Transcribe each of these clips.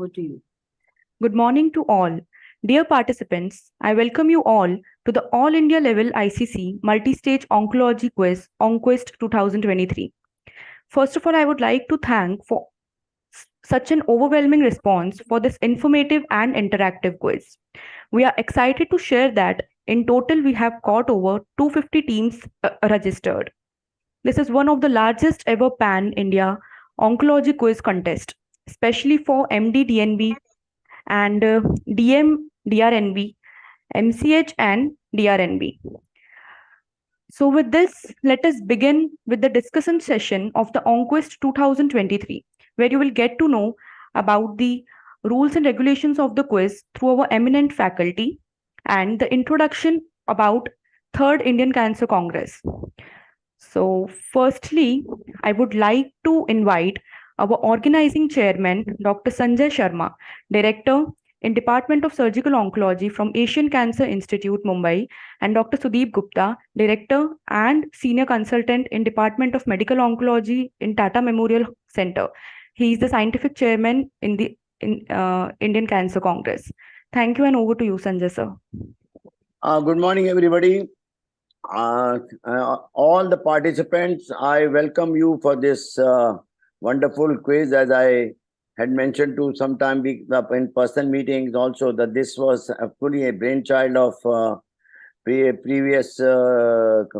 over to you. Good morning to all. Dear participants, I welcome you all to the All India level ICC Multi-Stage Oncology Quiz ONCQUEST 2023. First of all, I would like to thank for such an overwhelming response for this informative and interactive quiz. We are excited to share that in total we have got over 250 teams registered. This is one of the largest ever pan-India oncology quiz contest, especially for MD DNB and DM DRNB, MCH and DRNB. So with this, let us begin with the discussion session of the ONCQUEST 2023, where you will get to know about the rules and regulations of the quiz through our eminent faculty and the introduction about Third Indian Cancer Congress. So firstly, I would like to invite our organizing chairman, Dr. Sanjay Sharma, Director in Department of Surgical Oncology from Asian Cancer Institute, Mumbai, and Dr. Sudeep Gupta, Director and Senior Consultant in Department of Medical Oncology in Tata Memorial Center. He is the scientific chairman in the Indian Cancer Congress. Thank you, and over to you, Sanjay sir. Good morning, everybody. All the participants, I welcome you for this wonderful quiz. As I had mentioned to sometime in person meetings also, that this was fully a brainchild of previous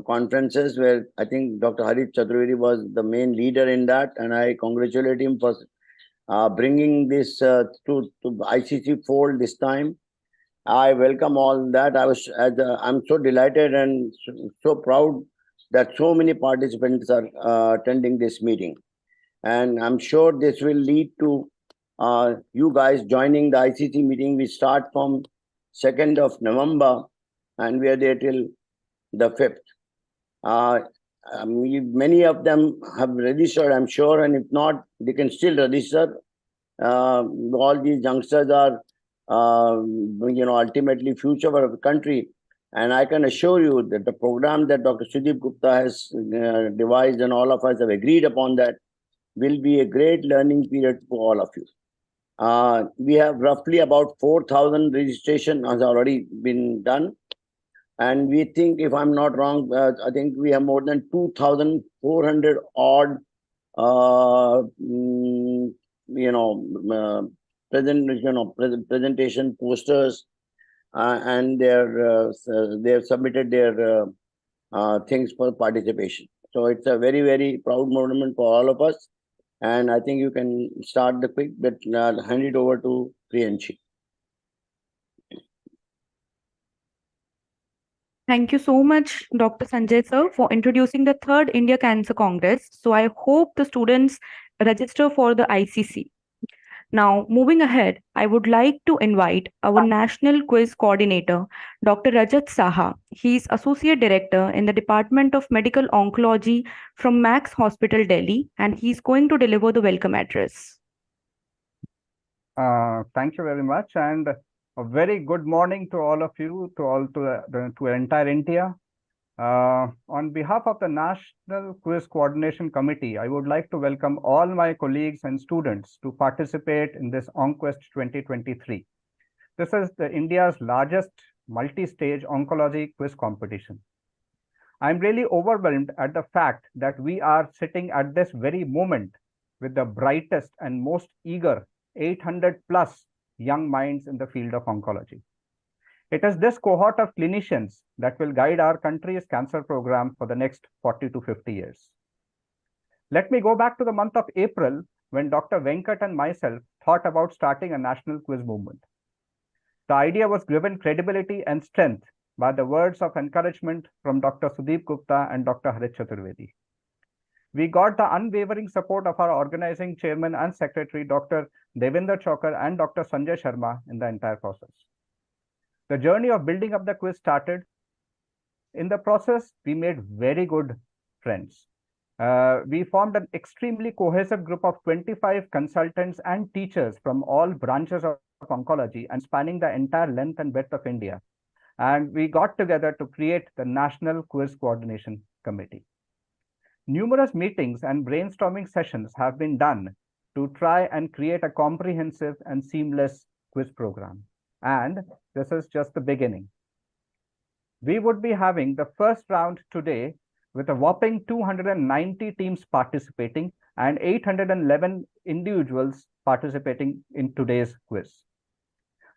conferences, where I think Dr. Harith Chaturvedi was the main leader in that, and I congratulate him for bringing this to ICC fold this time. I welcome all that. I'm so delighted and so proud that so many participants are attending this meeting. And I'm sure this will lead to you guys joining the ICC meeting. We start from 2nd of November and we are there till the 5th. Many of them have registered, I'm sure, and if not, they can still register. All these youngsters are ultimately future of the country. And I can assure you that the program that Dr. Sudeep Gupta has devised and all of us have agreed upon that will be a great learning period for all of you. We have roughly about 4,000 registration has already been done. And we think, if I'm not wrong, I think we have more than 2,400 odd presentation posters, and they have submitted their things for participation. So it's a very, very proud moment for all of us. And I think you can start the quick, but I'll hand it over to Priyanshi. Thank you so much, Dr. Sanjay sir, for introducing the Third India Cancer Congress. So I hope the students register for the ICC. Now, moving ahead, I would like to invite our National Quiz Coordinator, Dr. Rajat Saha. He is Associate Director in the Department of Medical Oncology from Max Hospital, Delhi, and he's going to deliver the welcome address. Thank you very much, and a very good morning to all of you, to entire India. On behalf of the National Quiz Coordination Committee, I would like to welcome all my colleagues and students to participate in this ONCQUEST 2023. This is India's largest multi-stage oncology quiz competition. I'm really overwhelmed at the fact that we are sitting at this very moment with the brightest and most eager 800 plus young minds in the field of oncology. It is this cohort of clinicians that will guide our country's cancer program for the next 40 to 50 years. Let me go back to the month of April when Dr. Venkat and myself thought about starting a national quiz movement. The idea was given credibility and strength by the words of encouragement from Dr. Sudeep Gupta and Dr. Harith Chaturvedi. We got the unwavering support of our organizing chairman and secretary, Dr. Devinder Chokar and Dr. Sanjay Sharma in the entire process. The journey of building up the quiz started. In the process, we made very good friends. We formed an extremely cohesive group of 25 consultants and teachers from all branches of oncology and spanning the entire length and breadth of India. And we got together to create the National Quiz Coordination Committee. Numerous meetings and brainstorming sessions have been done to try and create a comprehensive and seamless quiz program. And this is just the beginning. We would be having the first round today with a whopping 290 teams participating and 811 individuals participating in today's quiz.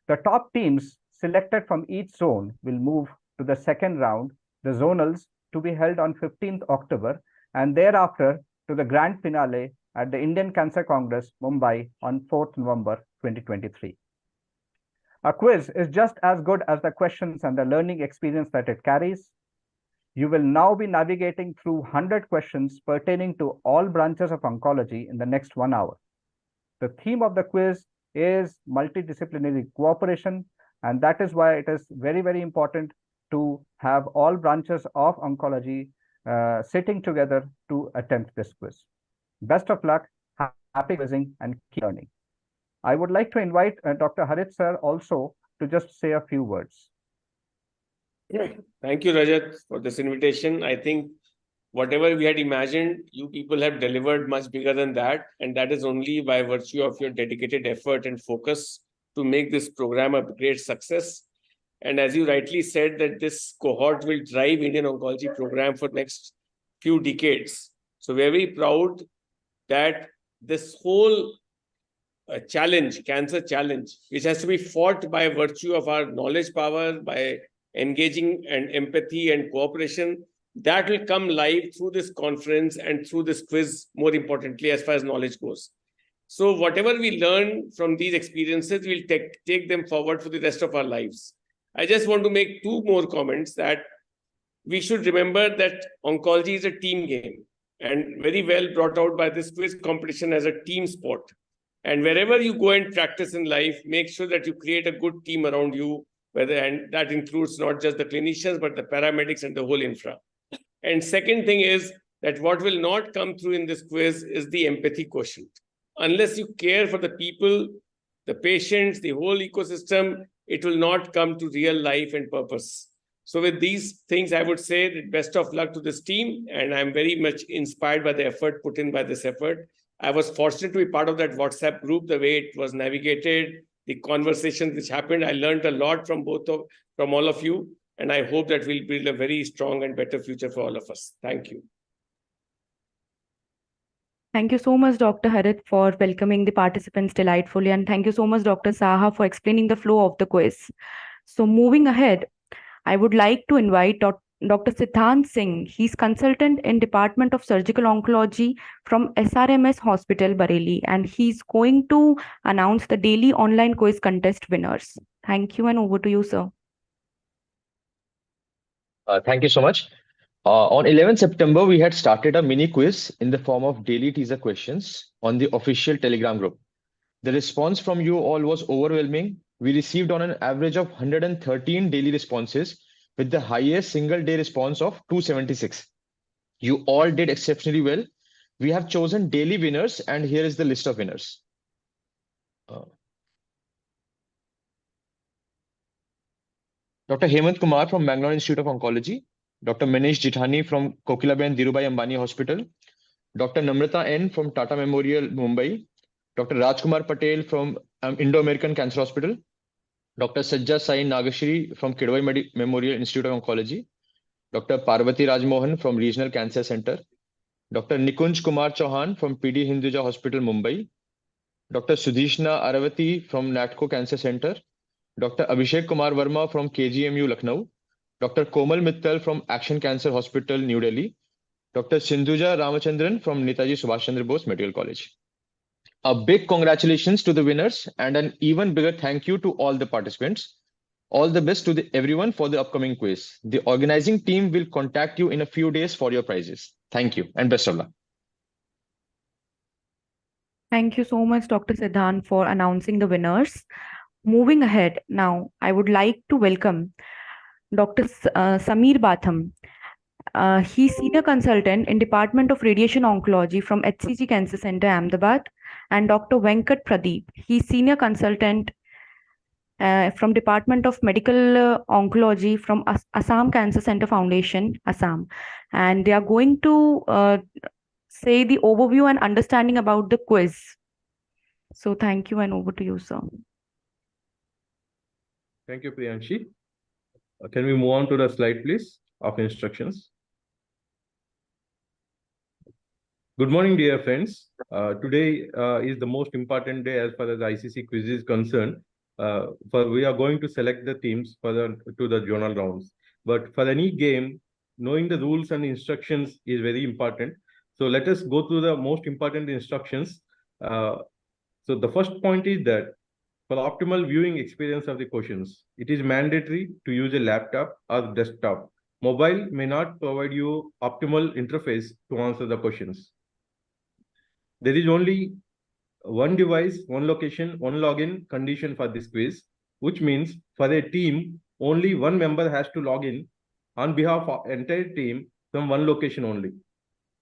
The top teams selected from each zone will move to the second round, the zonals, to be held on 15th October, and thereafter to the grand finale at the Indian Cancer Congress, Mumbai, on 4th November 2023. A quiz is just as good as the questions and the learning experience that it carries. You will now be navigating through 100 questions pertaining to all branches of oncology in the next 1 hour. The theme of the quiz is multidisciplinary cooperation, and that is why it is very, very important to have all branches of oncology sitting together to attempt this quiz. Best of luck, happy quizzing, and keep learning. I would like to invite Dr. Harit sir also to just say a few words. Thank you, Rajat, for this invitation. I think whatever we had imagined, you people have delivered much bigger than that. And that is only by virtue of your dedicated effort and focus to make this program a great success. And as you rightly said, that this cohort will drive Indian oncology program for next few decades. So we're very proud that this whole challenge, cancer challenge, which has to be fought by virtue of our knowledge power, by engaging and empathy and cooperation, that will come live through this conference and through this quiz, more importantly, as far as knowledge goes. So whatever we learn from these experiences, we'll take them forward for the rest of our lives. I just want to make two more comments that we should remember that oncology is a team game and very well brought out by this quiz competition as a team sport. And wherever you go and practice in life, make sure that you create a good team around you, and that includes not just the clinicians, but the paramedics and the whole infra. And second thing is that what will not come through in this quiz is the empathy quotient. Unless you care for the people, the patients, the whole ecosystem, it will not come to real life and purpose. So with these things, I would say that best of luck to this team. And I'm very much inspired by the effort put in by this effort. I was fortunate to be part of that WhatsApp group, the way it was navigated, the conversations which happened. I learned a lot from all of you. And I hope that we'll build a very strong and better future for all of us. Thank you. Thank you so much, Dr. Harit, for welcoming the participants delightfully. And thank you so much, Dr. Saha, for explaining the flow of the quiz. So moving ahead, I would like to invite Dr. Siddhant Singh. He's consultant in Department of Surgical Oncology from SRMS Hospital, Bareilly, and he's going to announce the daily online quiz contest winners. Thank you, and over to you, sir. Thank you so much. On 11 September, we had started a mini quiz in the form of daily teaser questions on the official Telegram group. The response from you all was overwhelming. We received on an average of 113 daily responses with the highest single day response of 276. You all did exceptionally well. We have chosen daily winners, and here is the list of winners. Dr. Hemant Kumar from Bangalore Institute of Oncology, Dr. Manish Jithani from Kokilaben Dhirubhai Ambani Hospital, Dr. Namrata N from Tata Memorial, Mumbai, Dr. Rajkumar Patel from Indo-American Cancer Hospital, Dr. Sajja Sai Nagashri from Kidwai Memorial Institute of Oncology, Dr. Parvati Rajmohan from Regional Cancer Center, Dr. Nikunj Kumar Chauhan from PD Hinduja Hospital, Mumbai, Dr. Sudhishna Aravati from NATCO Cancer Center, Dr. Abhishek Kumar Verma from KGMU, Lucknow, Dr. Komal Mittal from Action Cancer Hospital, New Delhi, Dr. Sindhuja Ramachandran from Netaji Subhash Chandra Bose Medical College. A big congratulations to the winners and an even bigger thank you to all the participants. All the best to everyone for the upcoming quiz. The organizing team will contact you in a few days for your prizes. Thank you and best of luck. Thank you so much, Dr. Siddhant, for announcing the winners. Moving ahead, now I would like to welcome Dr. Samir Batham. He's Senior Consultant in Department of Radiation Oncology from HCG Cancer Center, Ahmedabad, and Dr. Venkat Pradeep. He's Senior Consultant from Department of Medical Oncology from Assam Cancer Center Foundation, Assam. And they are going to say the overview and understanding about the quiz. So thank you, and over to you, sir. Thank you, Priyanshi. Can we move on to the slide, please, of instructions? Good morning, dear friends. Today is the most important day as far as ICC quiz is concerned. For we are going to select the teams for to the journal rounds. But for any game, knowing the rules and instructions is very important. So let us go through the most important instructions. So the first point is that for optimal viewing experience of the questions, it is mandatory to use a laptop or desktop. Mobile may not provide you optimal interface to answer the questions. There is only one device, one location, one login condition for this quiz, which means for a team, only one member has to log in on behalf of entire team from one location only.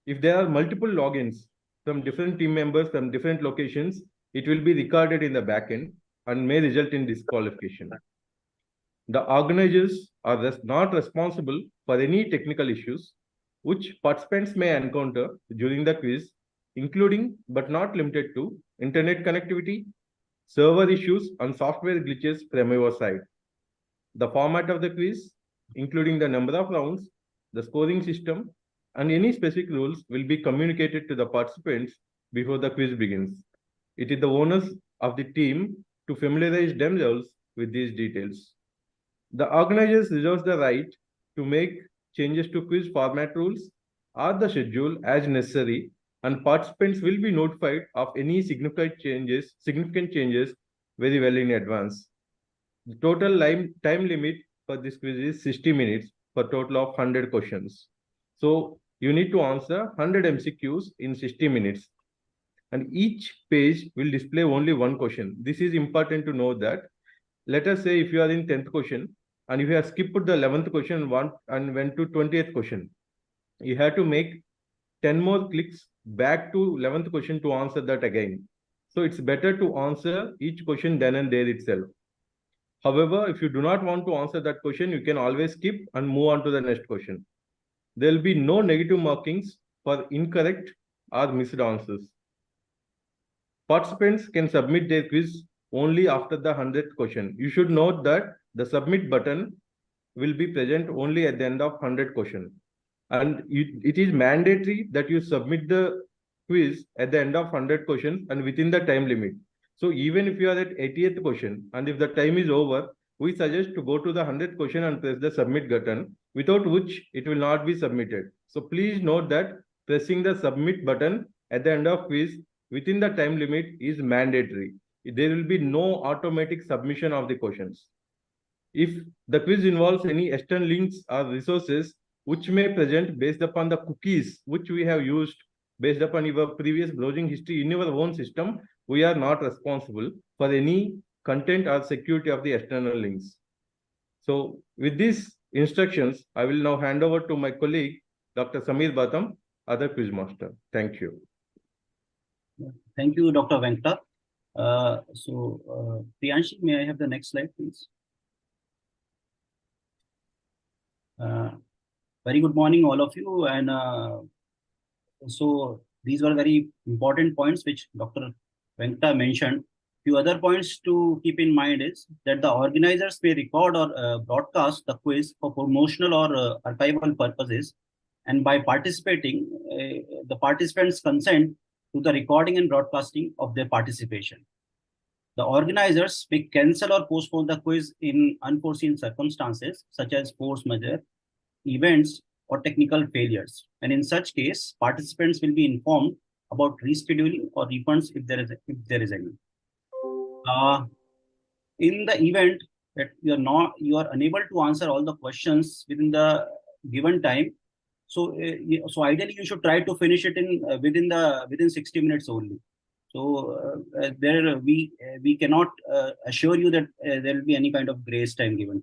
If there are multiple logins from different team members from different locations, it will be recorded in the backend and may result in disqualification. The organizers are not responsible for any technical issues which participants may encounter during the quiz, including but not limited to internet connectivity, server issues, and software glitches from your side. The format of the quiz, including the number of rounds, the scoring system, and any specific rules will be communicated to the participants before the quiz begins. It is the onus of the team to familiarize themselves with these details. The organizers reserve the right to make changes to quiz format rules or the schedule as necessary, and participants will be notified of any significant changes very well in advance. The total time limit for this quiz is 60 minutes for a total of 100 questions. So you need to answer 100 MCQs in 60 minutes. And each page will display only one question. This is important to know that. Let us say if you are in 10th question and if you have skipped the 11th question and went to 20th question, you have to make 10 more clicks back to 11th question to answer that again. So it's better to answer each question then and there itself. However, if you do not want to answer that question, you can always skip and move on to the next question. There will be no negative markings for incorrect or missed answers. Participants can submit their quiz only after the 100th question. You should note that the submit button will be present only at the end of 100 question. And it is mandatory that you submit the quiz at the end of 100 questions and within the time limit. So even if you are at 80th question and if the time is over, we suggest to go to the 100th question and press the submit button, without which it will not be submitted. So please note that pressing the submit button at the end of quiz within the time limit is mandatory. There will be no automatic submission of the questions. If the quiz involves any external links or resources which may present based upon the cookies which we have used based upon your previous browsing history in your own system, we are not responsible for any content or security of the external links. So with these instructions, I will now hand over to my colleague, Dr. Samir Batam, other quiz master. Thank you. Thank you, Dr. Venkata. Priyanshi, may I have the next slide, please? Very good morning, all of you. And so these were very important points which Dr. Venkata mentioned. Few other points to keep in mind is that the organizers may record or broadcast the quiz for promotional or archival purposes. And by participating, the participants consent to the recording and broadcasting of their participation. The organizers may cancel or postpone the quiz in unforeseen circumstances, such as force majeure, events, or technical failures. And in such case, participants will be informed about rescheduling or refunds if there is any. In the event that you are unable to answer all the questions within the given time, so ideally you should try to finish it within 60 minutes only. So there we cannot assure you that there will be any kind of grace time given.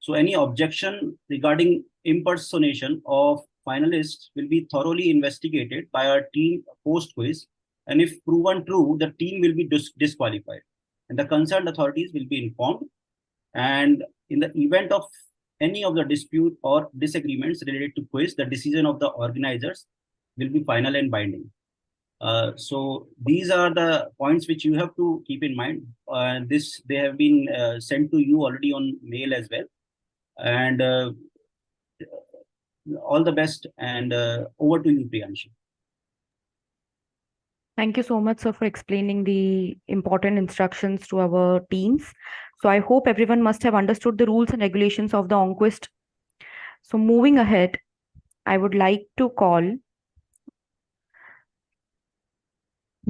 So any objection regarding impersonation of finalists will be thoroughly investigated by our team post quiz, and if proven true, the team will be disqualified, and the concerned authorities will be informed. And in the event of any of the dispute or disagreements related to quiz, the decision of the organizers will be final and binding. So these are the points which you have to keep in mind. This they have been sent to you already on mail as well. And all the best. And over to you, Priyanshi. Thank you so much, sir, for explaining the important instructions to our teams. So I hope everyone must have understood the rules and regulations of the ONCQUEST. So moving ahead, I would like to call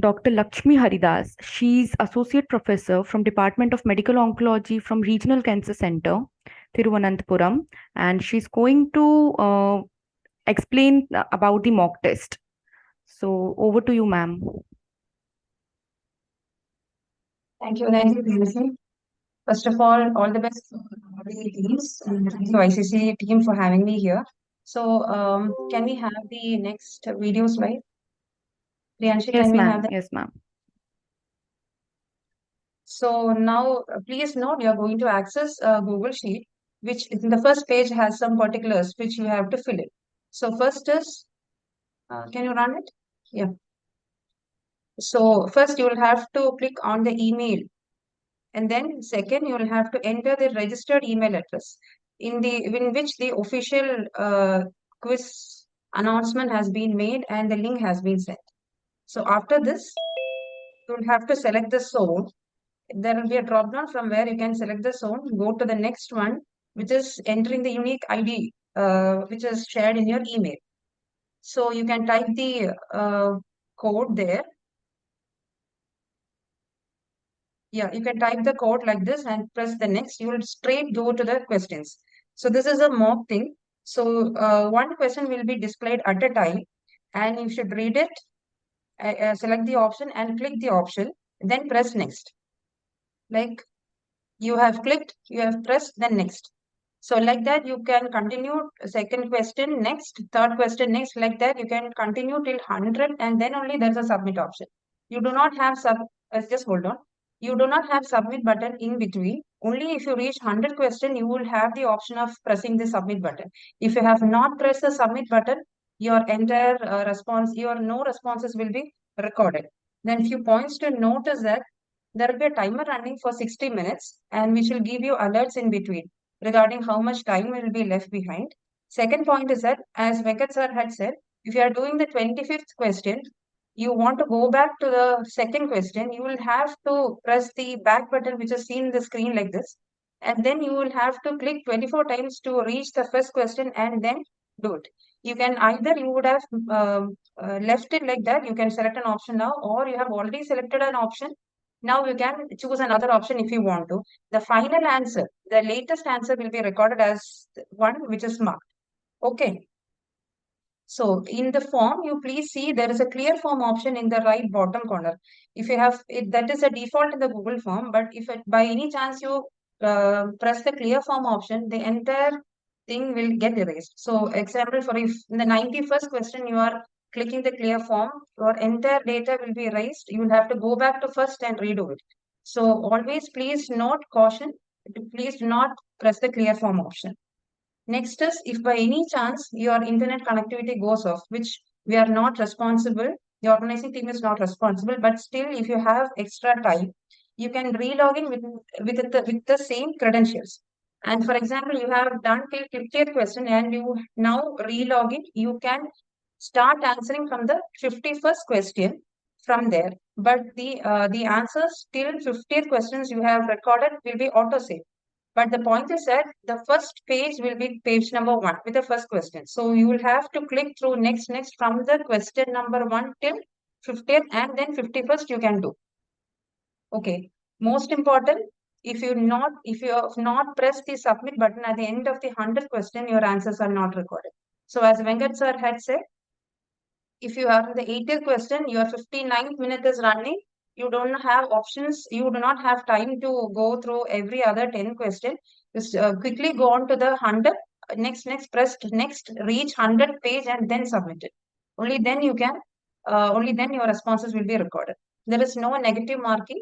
Dr. Lakshmi Haridas. She's Associate Professor from Department of Medical Oncology from Regional Cancer Center, Thiruvananthapuram, and she's going to explain about the mock test. So over to you, ma'am. Thank you, Priyanshi. First of all the best to the teams and thank you ICC team for having me here. So, can we have the next video slide? Priyanshi, Yes, can we have ma'am. that? Yes, ma'am. So now, please note you are going to access a Google Sheet, which in the first page has some particulars which you have to fill in. So first is, can you run it? Yeah. So first you will have to click on the email. And then second, you will have to enter the registered email address in which the official quiz announcement has been made and the link has been sent. So after this, you will have to select the zone. There will be a drop down from where you can select the zone, go to the next one, which is entering the unique ID, which is shared in your email. So you can type the code there. Yeah, you can type the code like this and press the next. You will straight go to the questions. So this is a mock thing. So one question will be displayed at a time and you should read it, select the option and click the option, then press next. Like you have clicked, you have pressed, then next. So like that, you can continue second question next, third question next, like that you can continue till 100 and then only there's a submit option. You do not have just hold on. You do not have submit button in between. Only if you reach 100 question, you will have the option of pressing the submit button. If you have not pressed the submit button, your entire your no responses will be recorded. Then few points to note is that there will be a timer running for 60 minutes and which will give you alerts in between regarding how much time will be left behind. Second point is that, as Venkat sir had said, if you are doing the 25th question, you want to go back to the second question, you will have to press the back button which is seen in the screen like this. And then you will have to click 24 times to reach the first question and then do it. You can either you would have left it like that, you can select an option now, or you have already selected an option. Now you can choose another option if you want to. The final answer, the latest answer will be recorded as one which is marked. Okay. So in the form, you please see there is a clear form option in the right bottom corner. If you have it, that is a default in the Google form. But if by any chance you press the clear form option, the entire thing will get erased. So example for if in the 91st question you are clicking the clear form, your entire data will be erased. You will have to go back to first and redo it. So always please note caution. Please do not press the clear form option. Next is if by any chance your internet connectivity goes off, which we are not responsible, the organizing team is not responsible, but still if you have extra time, you can re-log in with the same credentials. And for example, you have done till 50th question and you now re-log in, you can start answering from the 51st question from there. But the answers till 50th questions you have recorded will be auto-saved. But the point is that the first page will be page number 1 with the first question. So you will have to click through next from the question number 1 till 50th and then 51st you can do. Okay. Most important, if you have not pressed the submit button at the end of the 100th question, your answers are not recorded. So as Venkat sir had said, if you are in the 80th question, your 59th minute is running, you don't have options, you do not have time to go through every other 10 question. Just quickly go on to the 100, next, press next, reach 100 page and then submit it. Only then you can, only then your responses will be recorded. There is no negative marking.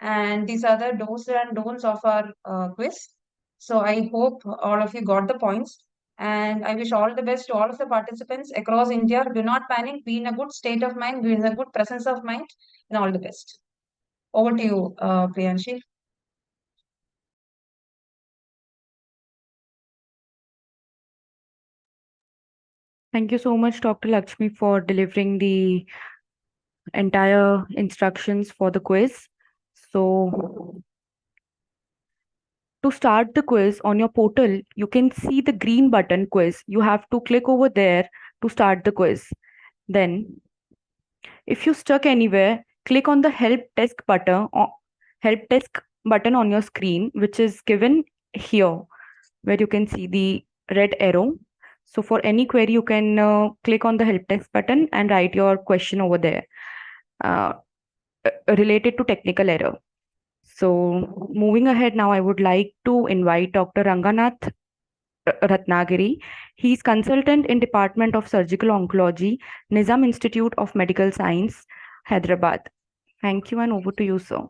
And these are the do's and don'ts of our quiz. So I hope all of you got the points. And I wish all the best to all of the participants across India. Do not panic, be in a good state of mind, be in a good presence of mind, and all the best. Over to you, Priyanshi. Thank you so much, Dr. Lakshmi, for delivering the entire instructions for the quiz. So, to start the quiz on your portal, you can see the green button quiz. You have to click over there to start the quiz. Then, if you're stuck anywhere, click on the help desk button on your screen, which is given here, where you can see the red arrow. So for any query, you can click on the help desk button and write your question over there related to technical error. So moving ahead now, I would like to invite Dr. Ranganath Ratnagiri. He's consultant in Department of Surgical Oncology, Nizam Institute of Medical Science, Hyderabad. Thank you, and over to you, sir.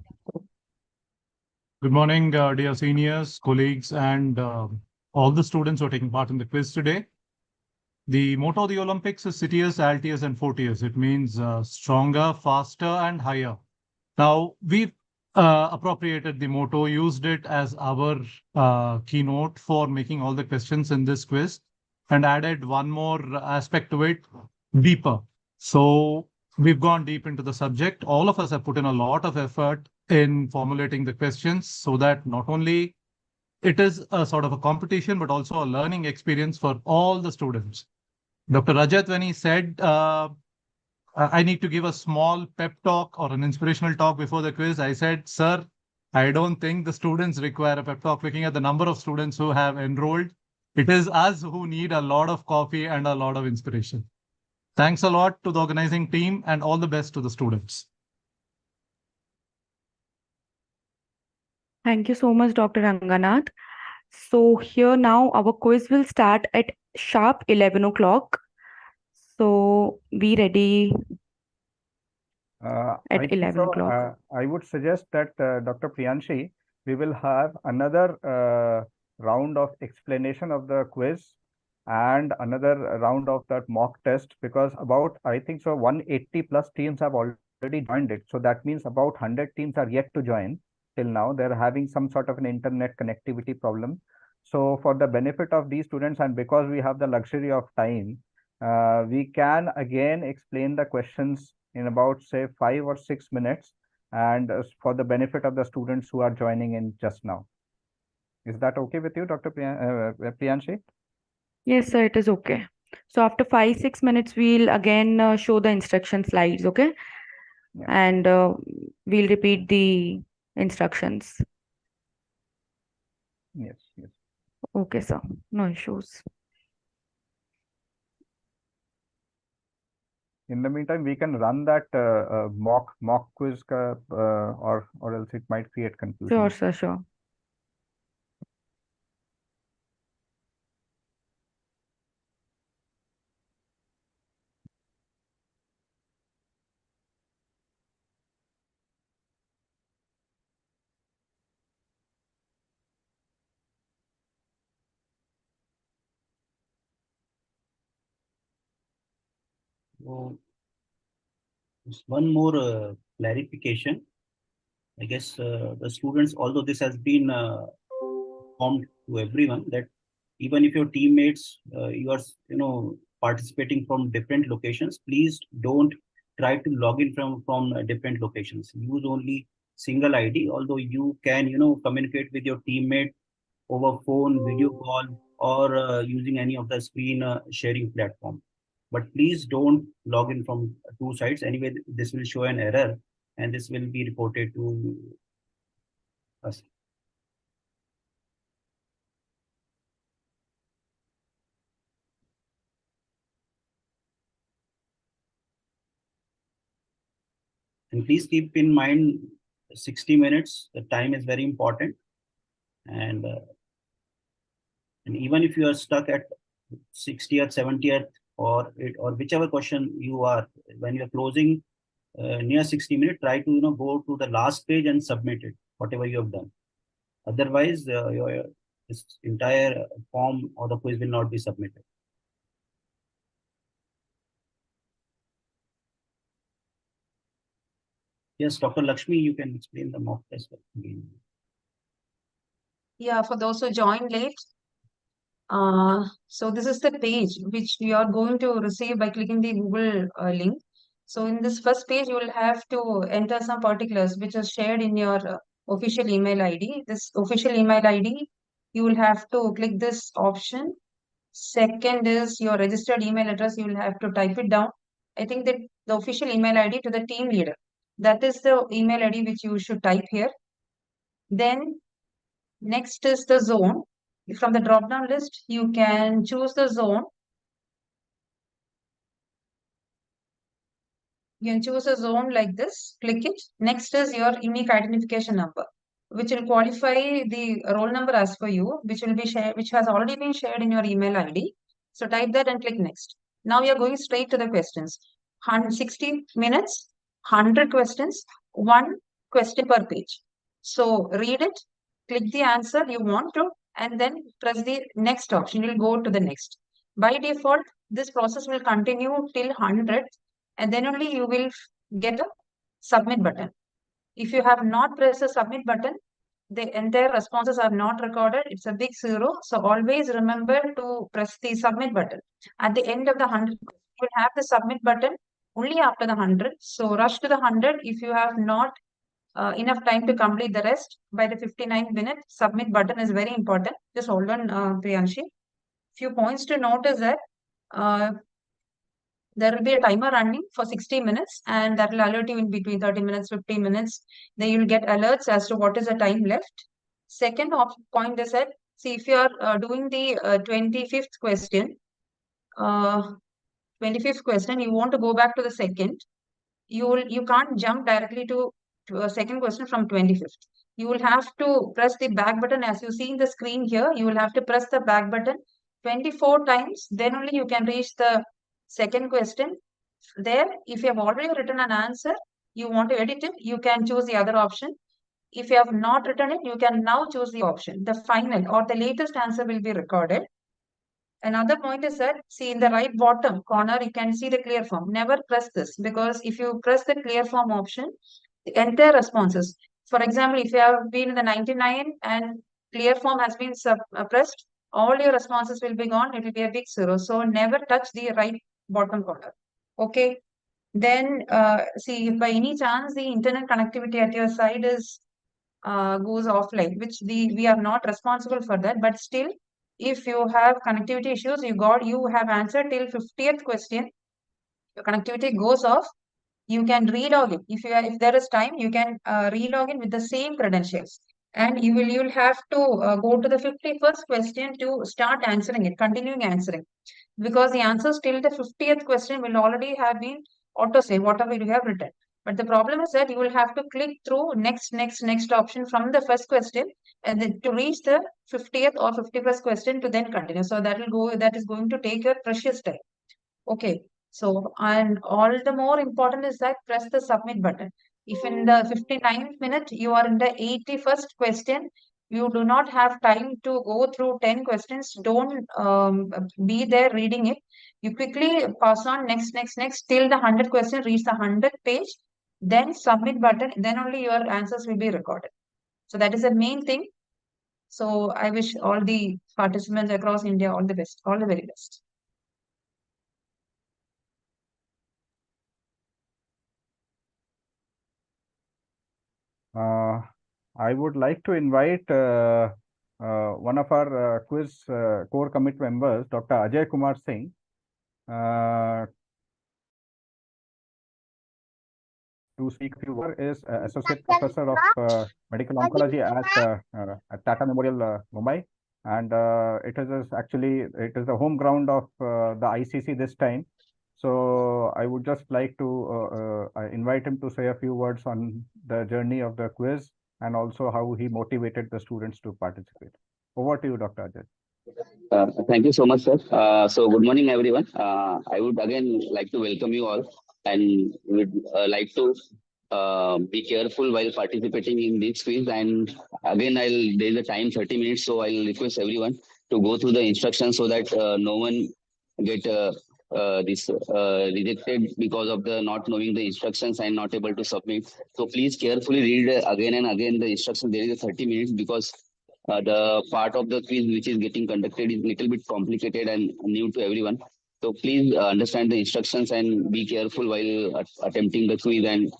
Good morning, dear seniors, colleagues, and all the students who are taking part in the quiz today. The motto of the Olympics is Citius, Altius, and Fortius. It means stronger, faster, and higher. Now, we've appropriated the motto, used it as our keynote for making all the questions in this quiz, and added one more aspect to it, deeper. So we've gone deep into the subject. All of us have put in a lot of effort in formulating the questions so that not only it is a sort of a competition, but also a learning experience for all the students. Dr. Rajat, when he said, I need to give a small pep talk or an inspirational talk before the quiz, I said, sir, I don't think the students require a pep talk. Looking at the number of students who have enrolled, it is us who need a lot of coffee and a lot of inspiration. Thanks a lot to the organizing team and all the best to the students. Thank you so much, Dr. Ranganath. So here now our quiz will start at sharp 11 o'clock. So be ready at 11 o'clock. I would suggest that Dr. Priyanshi, we will have another round of explanation of the quiz and another round of that mock test, because about, I think so, 180 plus teams have already joined it. So that means about 100 teams are yet to join. Till now, they're having some sort of an internet connectivity problem. So for the benefit of these students, and because we have the luxury of time, we can again explain the questions in about, say, 5 or 6 minutes, and for the benefit of the students who are joining in just now. Is that okay with you, Dr. Priyanshi? Yes, sir, it is okay. So after 5-6 minutes, we'll again show the instruction slides, okay? Yeah. And we'll repeat the instructions. Yes, yes. Okay, sir. No issues. In the meantime, we can run that mock quiz, or else it might create confusion. Sure, sir, sure. So, just one more clarification. I guess the students, although this has been informed to everyone, that even if your teammates, you are, participating from different locations, please don't try to log in from different locations. Use only single ID. Although you can, communicate with your teammate over phone, video call, or using any of the screen sharing platform. But please don't log in from two sites. Anyway, this will show an error, and this will be reported to us. And please keep in mind 60 minutes. The time is very important. And even if you are stuck at 60th, 70th, or whichever question you are, when you're closing near 60 minutes, try to go to the last page and submit it, whatever you have done. Otherwise, this entire form or the quiz will not be submitted. Yes, Dr. Lakshmi, you can explain the mock test again. Yeah, for those who joined late, so this is the page which you are going to receive by clicking the Google link. So in this first page, you will have to enter some particulars which are shared in your official email ID. This official email ID, you will have to click this option. Second is your registered email address. You will have to type it down. I think that the official email ID to the team leader. That is the email ID which you should type here. Then next is the zone. From the drop-down list, you can choose the zone. You can choose a zone like this, click it. Next is your unique identification number, which will qualify the roll number as per you, which will be shared, which has already been shared in your email ID. So type that and click next. Now we are going straight to the questions. 160 minutes, 100 questions, 1 question per page. So read it, click the answer you want to, and then press the next option. You'll go to the next. By default, this process will continue till 100, and then only you will get a submit button. If you have not pressed the submit button, the entire responses are not recorded. It's a big 0. So always remember to press the submit button. At the end of the 100, you will have the submit button only after the 100. So rush to the 100 if you have not enough time to complete the rest by the 59th minute. Submit button is very important. Just hold on, Priyanshi. Few points to note is that there will be a timer running for 60 minutes, and that will alert you in between 30 minutes, 15 minutes. Then you'll get alerts as to what is the time left. Second point is that, see, if you are doing the 25th question, you want to go back to the second. You can't jump directly to a second question from 25th. You will have to press the back button. As you see in the screen here, you will have to press the back button 24 times. Then only you can reach the second question. There, if you have already written an answer, you want to edit it, you can choose the other option. If you have not written it, you can now choose the option. The final or the latest answer will be recorded. Another point is that, see, in the right bottom corner, you can see the clear form. Never press this, because if you press the clear form option, the entire responses. For example, if you have been in the 99 and clear form has been pressed, all your responses will be gone. It will be a big 0. So never touch the right bottom corner. Okay. Then see, if by any chance the internet connectivity at your side is goes offline, which we are not responsible for that, but still, if you have connectivity issues, you have answered till 50th question, your connectivity goes off, you can relog in. If there is time, you can relog in with the same credentials, and you'll have to go to the 51st question to start answering it, continuing answering, because the answers till the 50th question will already have been auto-save, whatever you have written. But the problem is that you will have to click through next option from the first question, and then to reach the 50th or 51st question to then continue. So that is going to take your precious time. Okay. So, and all the more important is that press the submit button. If in the 59th minute you are in the 81st question, you do not have time to go through 10 questions, don't be there reading it. You quickly pass on next till the 100 question, reach the 100th page, then submit button, then only your answers will be recorded. So that is the main thing. So I wish all the participants across India all the best, all the very best. I would like to invite one of our quiz core committee members, Dr. Ajay Kumar Singh, to speak a few words. Is Associate Professor of Medical Oncology at Tata Memorial, Mumbai. And it is the home ground of the ICC this time. So I would just like to invite him to say a few words on the journey of the quiz and also how he motivated the students to participate. Over to you, Dr. Ajay. Thank you so much, sir. So good morning, everyone. I would again like to welcome you all, and would like to be careful while participating in this quiz. And again, there's a time 30 minutes, so I'll request everyone to go through the instructions so that no one get rejected because of the not knowing the instructions and not able to submit. So please carefully read again and again the instructions. There is a 30 minutes because the part of the quiz which is getting conducted is little bit complicated and new to everyone. So please understand the instructions and be careful while attempting the quiz. And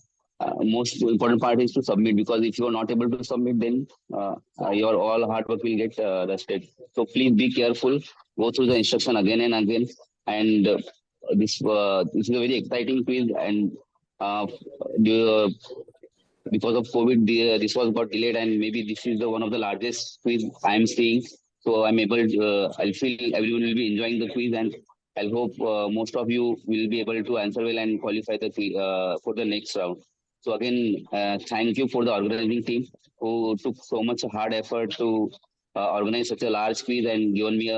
most important part is to submit, because if you are not able to submit, then your all hard work will get rusted. So please be careful. Go through the instruction again and again. And this is a very exciting quiz. And because of COVID, this was got delayed, and maybe this is the one of the largest quiz I am seeing. So I'm able to, I feel everyone will be enjoying the quiz, and I hope most of you will be able to answer well and qualify the for the next round. So again, thank you for the organizing team who took so much hard effort to organize such a large quiz and given me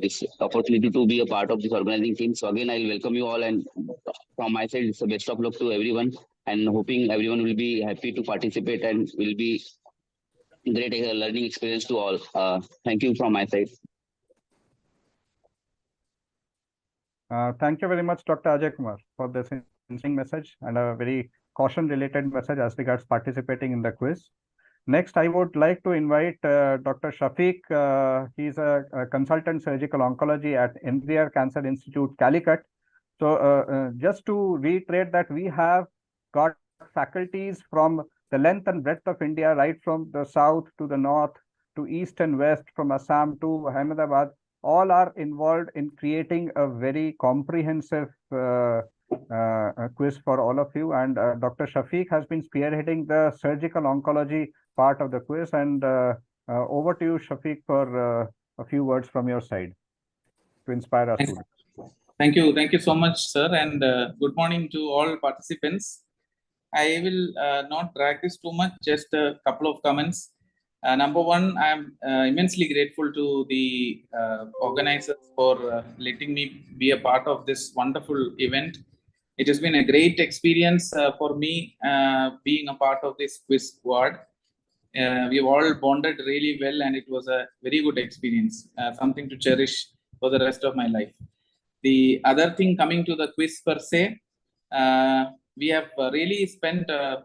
this opportunity to be a part of this organizing team. So again, I'll welcome you all, and from my side, it's the best of luck to everyone, and hoping everyone will be happy to participate and will be great learning experience to all. Thank you from my side. Thank you very much, Dr. Ajay Kumar, for this interesting message and a very caution-related message as regards participating in the quiz. Next, I would like to invite Dr. Shafiq. He's a consultant surgical oncology at Embryo Cancer Institute, Calicut. So just to reiterate that we have got faculties from the length and breadth of India, right from the south to the north to east and west, from Assam to Ahmedabad. All are involved in creating a very comprehensive quiz for all of you. And Dr. Shafiq has been spearheading the surgical oncology part of the quiz. And over to you, Shafiq, for a few words from your side to inspire our students. Thank you so much, sir, and good morning to all participants. I will not drag this too much, just a couple of comments. Number one, I'm immensely grateful to the organizers for letting me be a part of this wonderful event. It has been a great experience for me being a part of this quiz squad. We've all bonded really well, and it was a very good experience, something to cherish for the rest of my life. The other thing, coming to the quiz per se, we have really spent a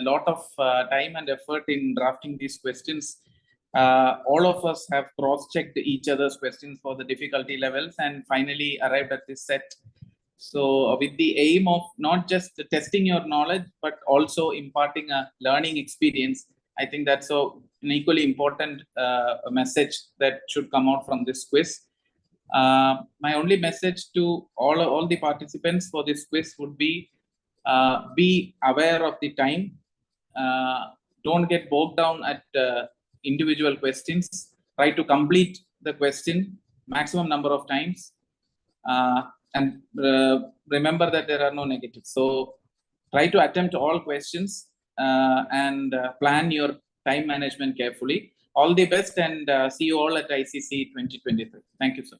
lot of time and effort in drafting these questions. All of us have cross-checked each other's questions for the difficulty levels and finally arrived at this set. So with the aim of not just testing your knowledge, but also imparting a learning experience, I think that's an equally important message that should come out from this quiz. My only message to all the participants for this quiz would be aware of the time. Don't get bogged down at individual questions. Try to complete the question maximum number of times. And remember that there are no negatives. So try to attempt all questions and plan your time management carefully. All the best, and see you all at ICC 2023. Thank you, sir.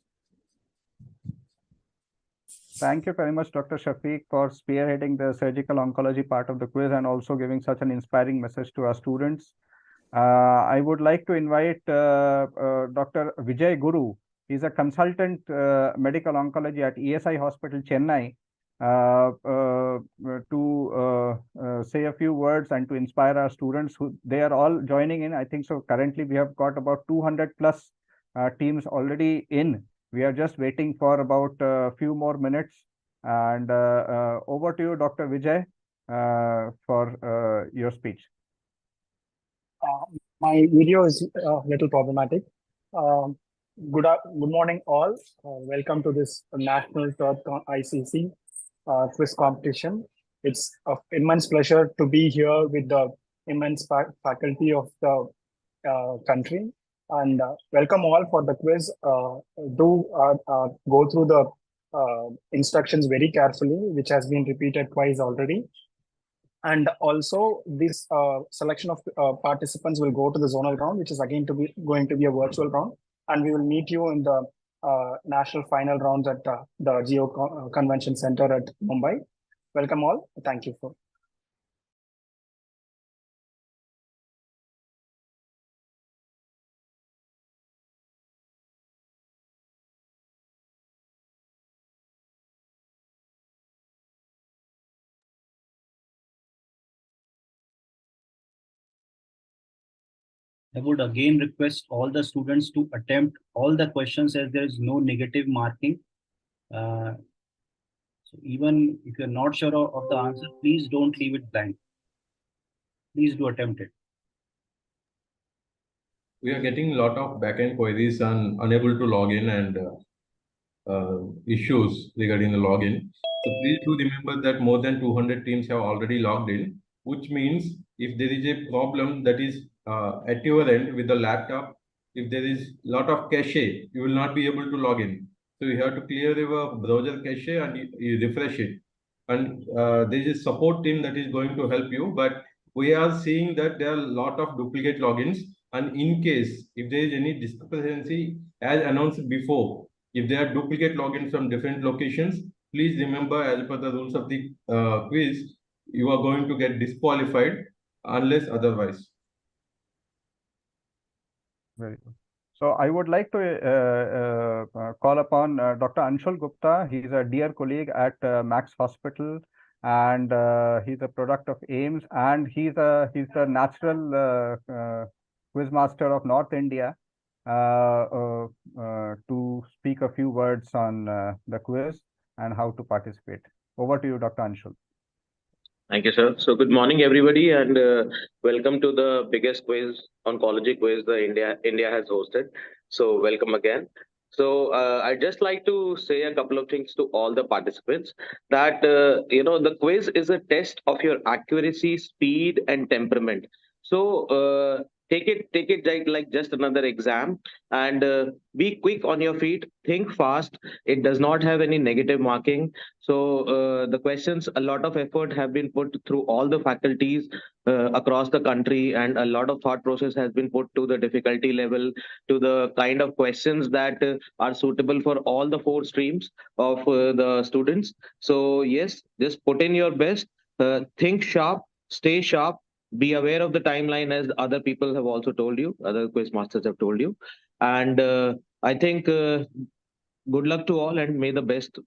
Thank you very much, Dr. Shafiq, for spearheading the surgical oncology part of the quiz and also giving such an inspiring message to our students. I would like to invite Dr. Vijay Guru. He's a consultant medical oncology at ESI Hospital, Chennai, to say a few words and to inspire our students. They are all joining in. I think so. Currently, we have got about 200 plus teams already in. We are just waiting for about a few more minutes. And over to you, Dr. Vijay, for your speech. My video is a little problematic. Good morning, all. Welcome to this National Third ICC quiz competition. It's an immense pleasure to be here with the immense faculty of the country. And welcome all for the quiz. Do go through the instructions very carefully, which has been repeated twice already. And also, this selection of participants will go to the zonal round, which is again going to be a virtual round. And we will meet you in the national final rounds at the Geo Convention Center at Mumbai. Welcome all. Thank you for. I would again request all the students to attempt all the questions as there is no negative marking. So even if you're not sure of the answer, please don't leave it blank. Please do attempt it. We are getting a lot of backend queries and unable to log in and issues regarding the login. So please do remember that more than 200 teams have already logged in, which means if there is a problem that is at your end with the laptop, if there is a lot of cache, you will not be able to log in. So you have to clear your browser cache and you refresh it. And there is a support team that is going to help you, but we are seeing that there are a lot of duplicate logins. And in case if there is any discrepancy, as announced before, if there are duplicate logins from different locations, please remember, as per the rules of the quiz, you are going to get disqualified unless otherwise. Very good. So I would like to call upon Dr. Anshul Gupta. He's a dear colleague at Max Hospital, and he's a product of AIMS, and he's the natural quiz master of North India, to speak a few words on the quiz and how to participate. Over to you, Dr. Anshul. Thank you, sir. So good morning, everybody, and welcome to the biggest quiz, oncology quiz the India has hosted. So welcome again. So I'd just like to say a couple of things to all the participants that, the quiz is a test of your accuracy, speed, and temperament. So take it like just another exam, and be quick on your feet, think fast. It does not have any negative marking. So the questions, a lot of effort have been put through all the faculties across the country, and a lot of thought process has been put to the difficulty level, to the kind of questions that are suitable for all the 4 streams of the students. So yes, just put in your best, think sharp, stay sharp, be aware of the timeline as other people have also told you, other quiz masters have told you. And I think good luck to all, and may the best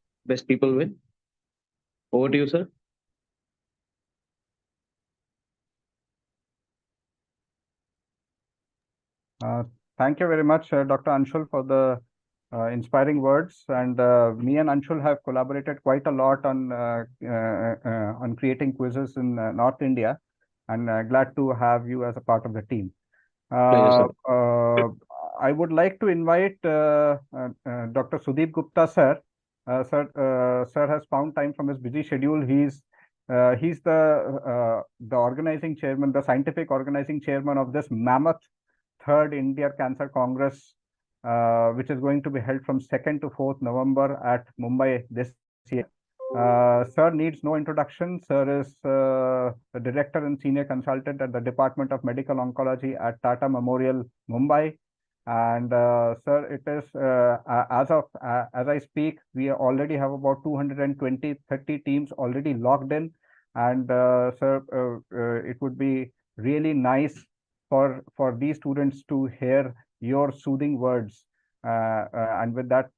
people win. Over to you, sir. Thank you very much, Dr. Anshul, for the inspiring words. And me and Anshul have collaborated quite a lot on creating quizzes in North India, and glad to have you as a part of the team. I would like to invite Dr. Sudeep Gupta, sir. Sir has found time from his busy schedule. He's the organizing chairman, the scientific organizing chairman of this mammoth 3rd India Cancer Congress, which is going to be held from 2nd to 4th November at Mumbai this year. Sir needs no introduction. Sir is the director and senior consultant at the Department of Medical Oncology at Tata Memorial, Mumbai. And sir, it is as I speak, we already have about 220-30 teams already logged in. And sir, it would be really nice for these students to hear your soothing words. And with that,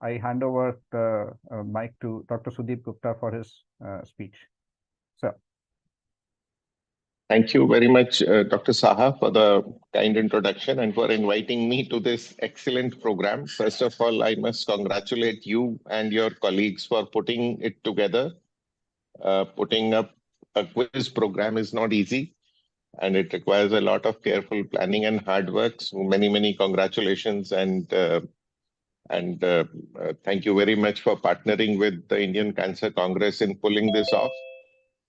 I hand over the mic to Dr. Sudeep Gupta for his speech. Sir. Thank you very much, Dr. Saha, for the kind introduction and for inviting me to this excellent program. First of all, I must congratulate you and your colleagues for putting it together. Putting up a quiz program is not easy, and it requires a lot of careful planning and hard work. So many congratulations, and thank you very much for partnering with the Indian Cancer Congress in pulling this off.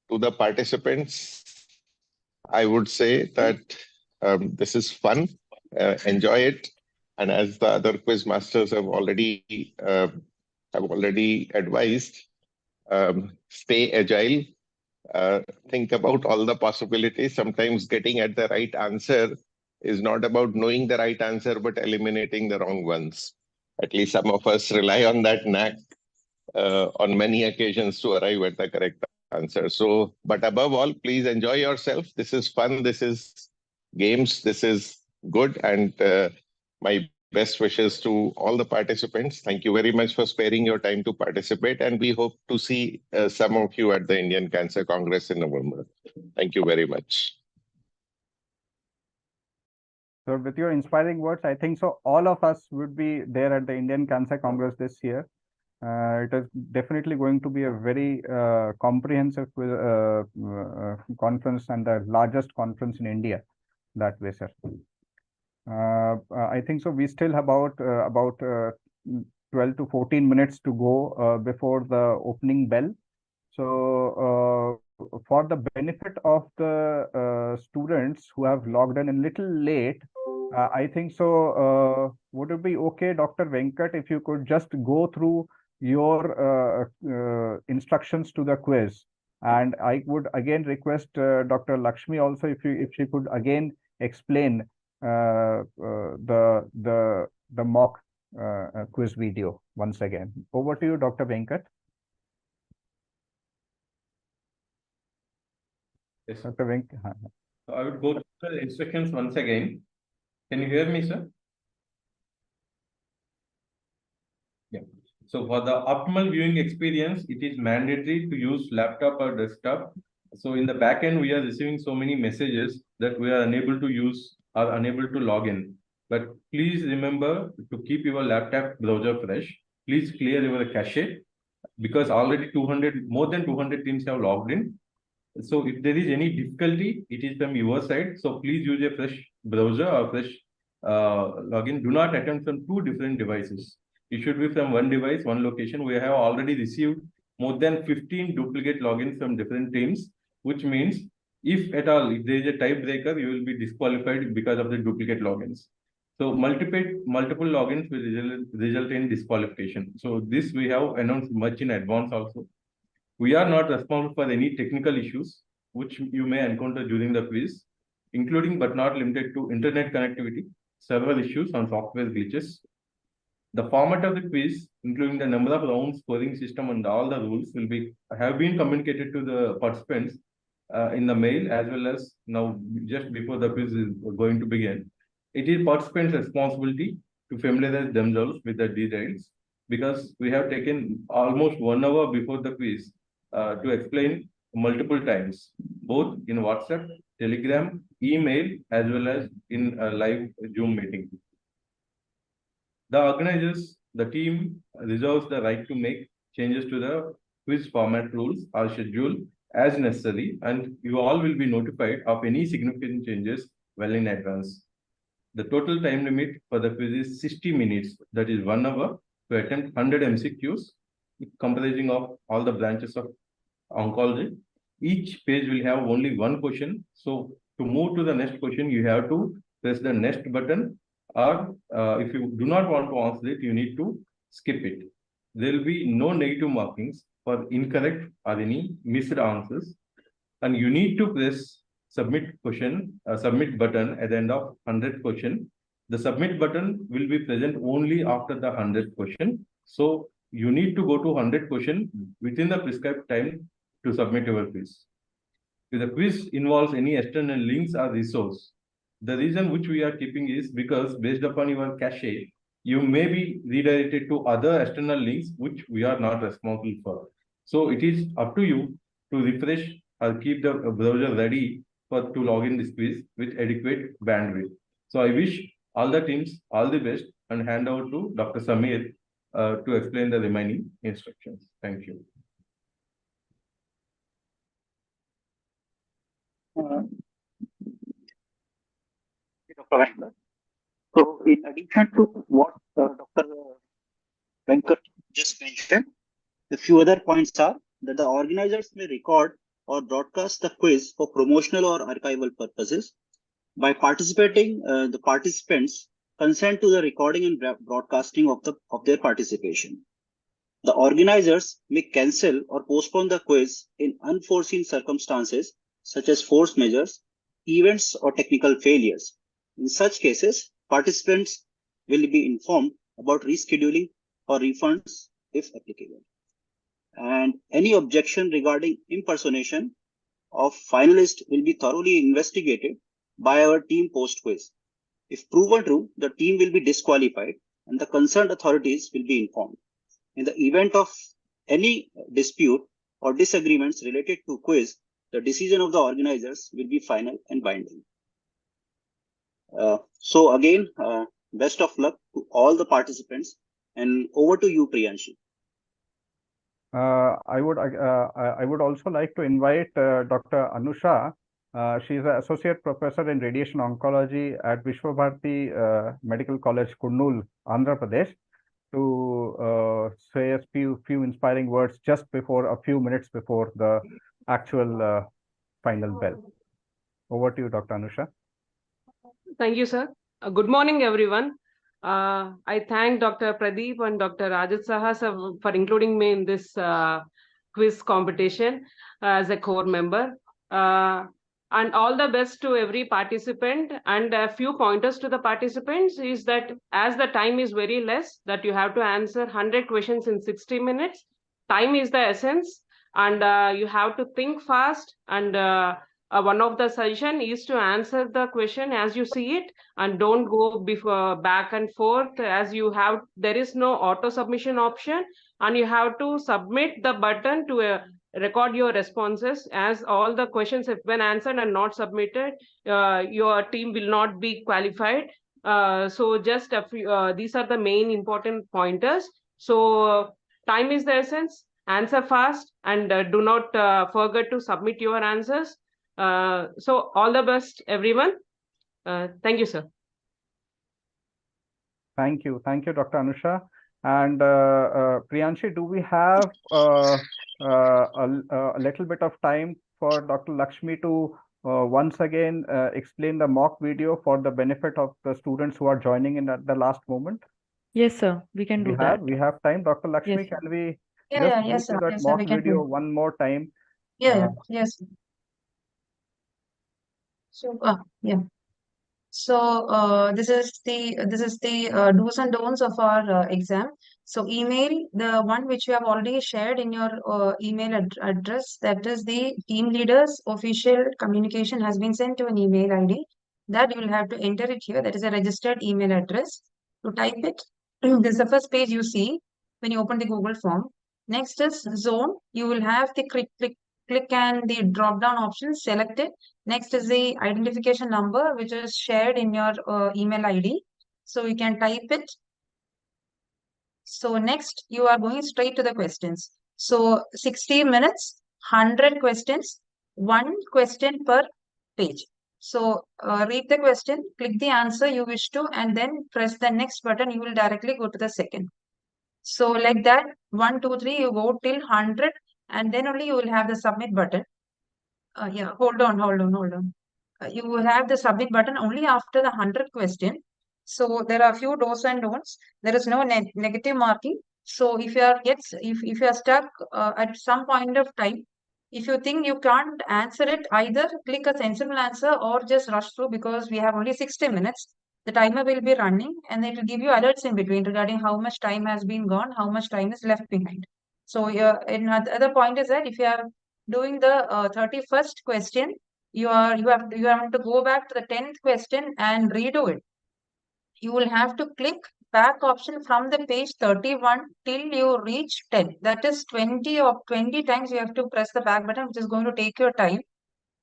To the participants, I would say that this is fun, enjoy it. And as the other quiz masters have already advised, stay agile, think about all the possibilities. Sometimes getting at the right answer is not about knowing the right answer, but eliminating the wrong ones. At least some of us rely on that knack on many occasions to arrive at the correct answer. So, but above all, please enjoy yourself. This is fun. This is games. This is good. And my best wishes to all the participants. Thank you very much for sparing your time to participate. And we hope to see some of you at the Indian Cancer Congress in November. Thank you very much. So with your inspiring words, I think so all of us would be there at the Indian Cancer Congress this year. It is definitely going to be a very comprehensive conference and the largest conference in India that way, sir. I think so. We still have about 12 to 14 minutes to go before the opening bell. So for the benefit of the students who have logged in a little late, I think so. Would it be okay, Dr. Venkat, if you could just go through your instructions to the quiz? And I would again request Dr. Lakshmi also if she could again explain the mock quiz video once again. Over to you, Dr. Venkat. Yes. Dr. Venkat. I would go through the instructions once again. Can you hear me, sir? Yeah. So for the optimal viewing experience, it is mandatory to use laptop or desktop. So in the back end, we are receiving so many messages that we are unable to use or unable to log in. But please remember to keep your laptop browser fresh. Please clear your cache because already more than 200 teams have logged in. So if there is any difficulty, it is from your side. So please use a fresh browser or fresh login. Do not attempt from two different devices. It should be from one device, one location. We have already received more than 15 duplicate logins from different teams, which means if at all, if there is a tiebreaker, you will be disqualified because of the duplicate logins. So multiple logins will result in disqualification. So this we have announced much in advance also. We are not responsible for any technical issues which you may encounter during the quiz, including but not limited to internet connectivity, server issues, and software glitches. The format of the quiz, including the number of rounds, scoring system, and all the rules have been communicated to the participants in the mail as well as now just before the quiz is going to begin. It is participants' responsibility to familiarize themselves with the details because we have taken almost 1 hour before the quiz to explain multiple times, both in WhatsApp, Telegram, email, as well as in a live Zoom meeting. The organizers, the team reserves the right to make changes to the quiz format rules or schedule as necessary, and you all will be notified of any significant changes well in advance. The total time limit for the quiz is 60 minutes, that is 1 hour, to attempt 100 MCQs, comprising of all the branches of oncology. Each page will have only one question. So to move to the next question, you have to press the next button, or if you do not want to answer it, you need to skip it. There will be no negative markings for incorrect or any missed answers. And you need to press submit button at the end of 100th question. The submit button will be present only after the 100th question. So you need to go to 100th question within the prescribed time to submit your quiz. If the quiz involves any external links or resource, the reason which we are keeping is because based upon your cache, you may be redirected to other external links which we are not responsible for. So it is up to you to refresh or keep the browser ready to log in this quiz with adequate bandwidth. So I wish all the teams all the best and hand over to Dr. Samir to explain the remaining instructions. Thank you. Dr. Venkat. So, in addition to what Dr. Venkat just mentioned, a few other points are that the organizers may record or broadcast the quiz for promotional or archival purposes. By participating, the participants consent to the recording and broadcasting of their participation. The organizers may cancel or postpone the quiz in unforeseen circumstances such as force majeures, events, or technical failures. In such cases, participants will be informed about rescheduling or refunds if applicable. And any objection regarding impersonation of finalists will be thoroughly investigated by our team post-quiz. If proven true, the team will be disqualified and the concerned authorities will be informed. In the event of any dispute or disagreements related to quiz, the decision of the organizers will be final and binding. So again, best of luck to all the participants, and over to you, Priyanshi. I would also like to invite Dr. Anusha. She is an associate professor in radiation oncology at Vishwabharati Medical College, Kurnool, Andhra Pradesh, to say a few inspiring words just before a few minutes before the actual final bell. Over to you, Dr. Anusha. Thank you, sir. Good morning, everyone. I thank Dr. Pradeep and Dr. Rajat Saha sir, for including me in this quiz competition as a core member. And all the best to every participant. And a few pointers to the participants is that as the time is very less, that you have to answer 100 questions in 60 minutes. Time is the essence, and you have to think fast. And one of the suggestion is to answer the question as you see it, and don't go before back and forth, as you have, there is no auto submission option, and you have to submit the button to record your responses, as all the questions have been answered and not submitted, your team will not be qualified. So just a few, these are the main important pointers. So time is the essence, answer fast, and do not forget to submit your answers. So all the best, everyone. Thank you, sir. Thank you, Dr. Anusha. And Priyanshi, do we have a little bit of time for Dr. Lakshmi to once again explain the mock video for the benefit of the students who are joining in at the last moment? Yes, sir. We can do that. We have time, Dr. Lakshmi. Yes, Can we Yeah, just yes, go sir. to that Yes, sir, mock we can video do. one more time? Yes. So, yeah. So this is the do's and don'ts of our exam. So email, the one which you have already shared in your email address, that is the team leader's official communication has been sent to an email ID. That you will have to enter it here. That is a registered email address. To type it, this is the first page you see when you open the Google form. Next is zone. You will have the click and the drop down option, select it. Next is the identification number, which is shared in your email ID. So you can type it. So next, you are going straight to the questions. So 60 minutes, 100 questions, 1 question per page. So read the question, click the answer you wish to, and then press the next button. You will directly go to the second. So like that, 1, 2, 3, you go till 100, and then only you will have the submit button. Yeah, hold on. You will have the submit button only after the 100 question. So there are a few do's and don'ts. There is no negative marking. So if you are stuck at some point of time, if you think you can't answer it, either click a sensible answer or just rush through, because we have only 60 minutes. The timer will be running and it will give you alerts in between regarding how much time has been gone, how much time is left behind. So another point is that if you are doing the 31st question, you have to go back to the 10th question and redo it. You will have to click back option from the page 31 till you reach 10. That is 20 times you have to press the back button, which is going to take your time.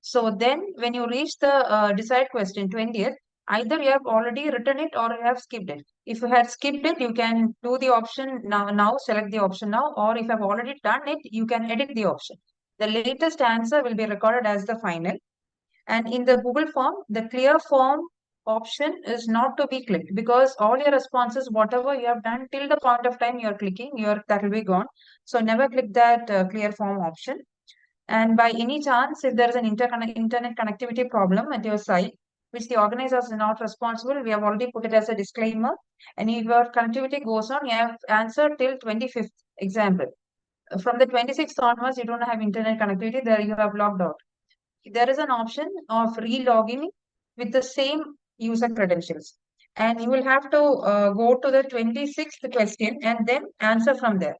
So then when you reach the decide question 20th, either you have already written it or you have skipped it. If you had skipped it, you can do the option now, select the option now, or if you have already done it, you can edit the option. The latest answer will be recorded as the final. And in the Google form, the clear form option is not to be clicked, because all your responses, whatever you have done till the point of time you're clicking, that will be gone. So never click that clear form option. And by any chance, if there is an internet connectivity problem at your site, which the organizers are not responsible, we have already put it as a disclaimer. And if your connectivity goes on, you have answered till 25th example. From the 26th onwards, you don't have internet connectivity, there you have logged out. There is an option of re-logging with the same user credentials. And you will have to go to the 26th question and then answer from there.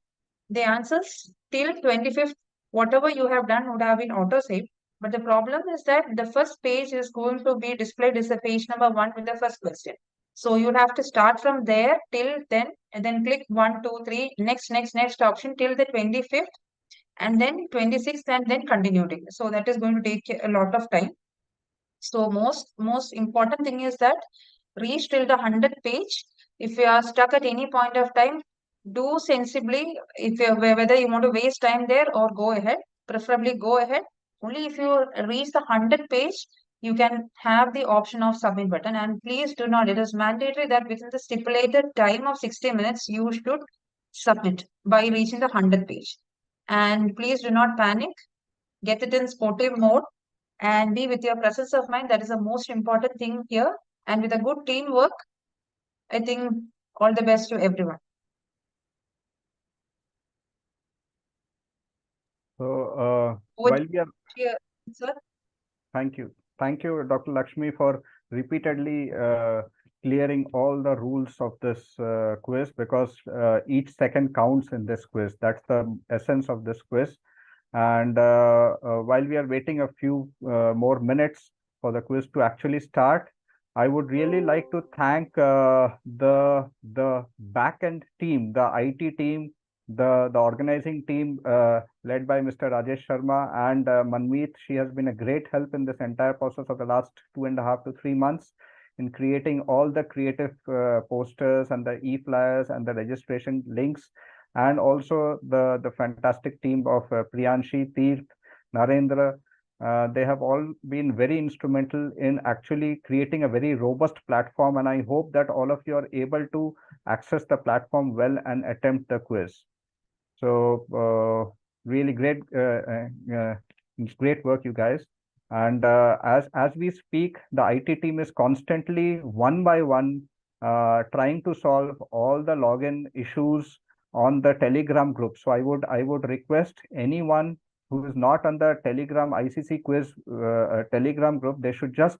The answers till 25th, whatever you have done would have been auto-saved. But the problem is that the first page is going to be displayed as the page number 1 with the first question. So you'll have to start from there till then, and then click 1, 2, 3, next option till the 25th, and then 26th, and then continuing. So that is going to take a lot of time. So most important thing is that reach till the 100th page. If you are stuck at any point of time, do sensibly. If you whether you want to waste time there or go ahead, preferably go ahead. Only if you reach the 100th page, you can have the option of submit button. And please do not. It is mandatory that within the stipulated time of 60 minutes, you should submit by reaching the 100th page. And please do not panic. Get it in sportive mode and be with your presence of mind. That is the most important thing here. And with a good teamwork, I think all the best to everyone. So while we are Here, sir. Thank you. Thank you, Dr. Lakshmi, for repeatedly clearing all the rules of this quiz, because each second counts in this quiz. That's the essence of this quiz. And while we are waiting a few more minutes for the quiz to actually start, I would really like to thank the back-end team, the IT team, the organizing team led by Mr. Rajesh Sharma and Manmeet. She has been a great help in this entire process of the last 2.5 to 3 months in creating all the creative posters and the e-flyers and the registration links, and also the fantastic team of Priyanshi, Teerth, Narendra. They have all been very instrumental in actually creating a very robust platform, and I hope that all of you are able to access the platform well and attempt the quiz. So really great work, you guys. And as we speak, the IT team is constantly one by one trying to solve all the login issues on the Telegram group. So I would request anyone who is not on the Telegram ICC quiz Telegram group, they should just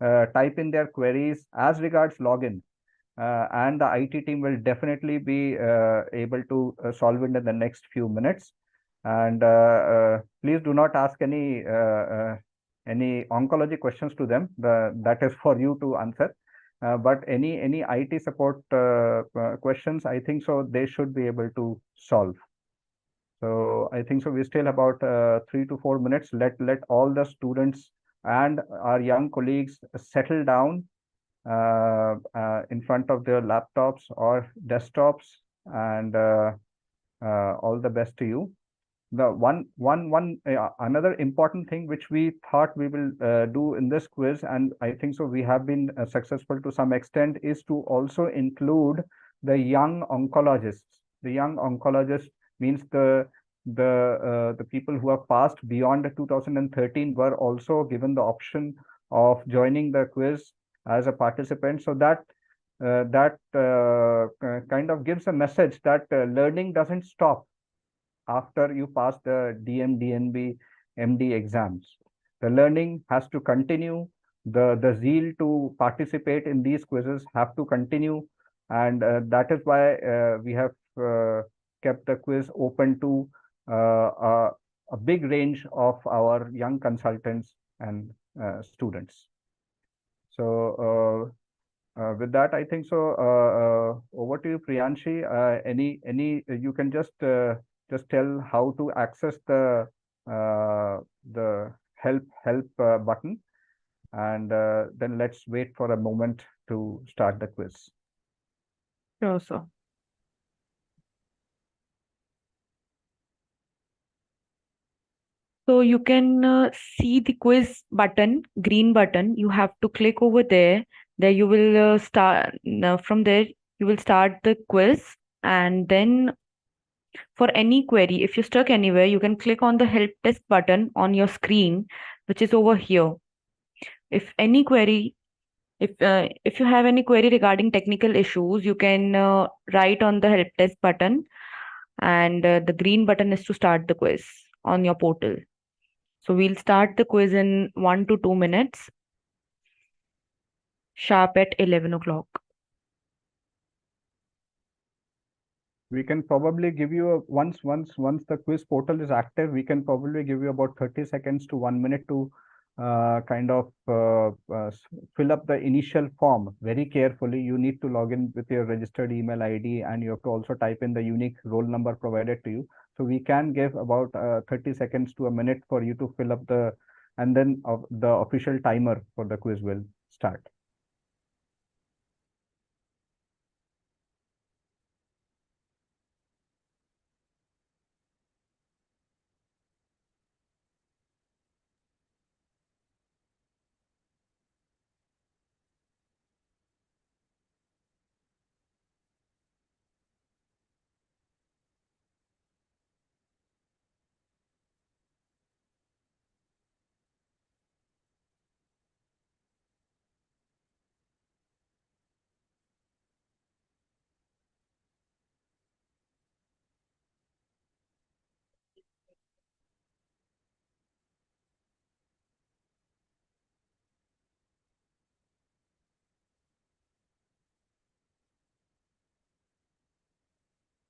type in their queries as regards login. And the IT team will definitely be able to solve it in the next few minutes. And please do not ask any oncology questions to them. That is for you to answer. But any IT support questions, I think so they should be able to solve. So I think so we still about 3 to 4 minutes. Let all the students and our young colleagues settle down in front of their laptops or desktops, and all the best to you. The another important thing which we thought we will do in this quiz, and I think so we have been successful to some extent, is to also include the young oncologists. The young oncologists means the people who have passed beyond 2013 were also given the option of joining the quiz as a participant, so that kind of gives a message that learning doesn't stop after you pass the DM, DNB, MD exams. The learning has to continue. The zeal to participate in these quizzes have to continue, and that is why we have kept the quiz open to a big range of our young consultants and students. So with that, I think so. Over to you, Priyanshi. Any you can just tell how to access the help button, and then let's wait for a moment to start the quiz. Sure, sir. So you can see the quiz button, green button. You have to click over there. There you will start. From there you will start the quiz, and then for any query, if you're stuck anywhere, you can click on the help desk button on your screen, which is over here. If any query, if you have any query regarding technical issues, you can write on the help desk button, and the green button is to start the quiz on your portal. So we'll start the quiz in 1 to 2 minutes, sharp at 11 o'clock. We can probably give you once the quiz portal is active, we can probably give you about 30 seconds to 1 minute to kind of fill up the initial form very carefully. You need to log in with your registered email ID, and you have to also type in the unique roll number provided to you. So we can give about 30 seconds to a minute for you to fill up the and then the official timer for the quiz will start.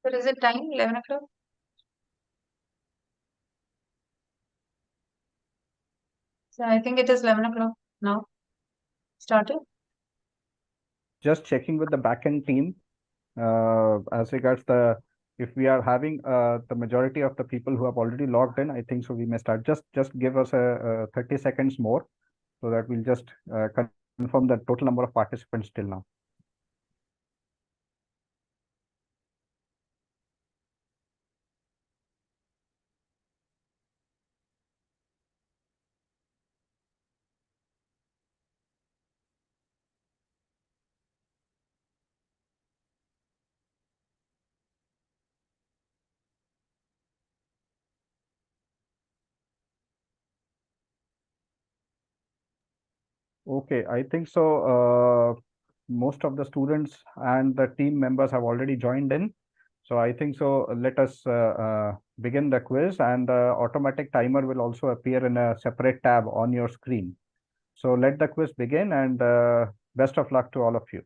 So is it time, 11 o'clock? So I think it is 11 o'clock now. Started? Just checking with the backend team as regards if we are having the majority of the people who have already logged in, I think so we may start. Just give us a 30 seconds more so that we'll just confirm the total number of participants till now. Okay, I think so. Most of the students and the team members have already joined in. So I think so. Let us begin the quiz, and the automatic timer will also appear in a separate tab on your screen. So let the quiz begin, and best of luck to all of you.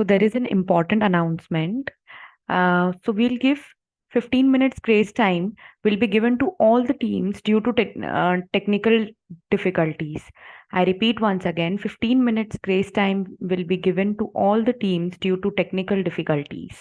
So there is an important announcement. So we'll give 15 minutes grace time will be given to all the teams due to technical difficulties. I repeat once again, 15 minutes grace time will be given to all the teams due to technical difficulties.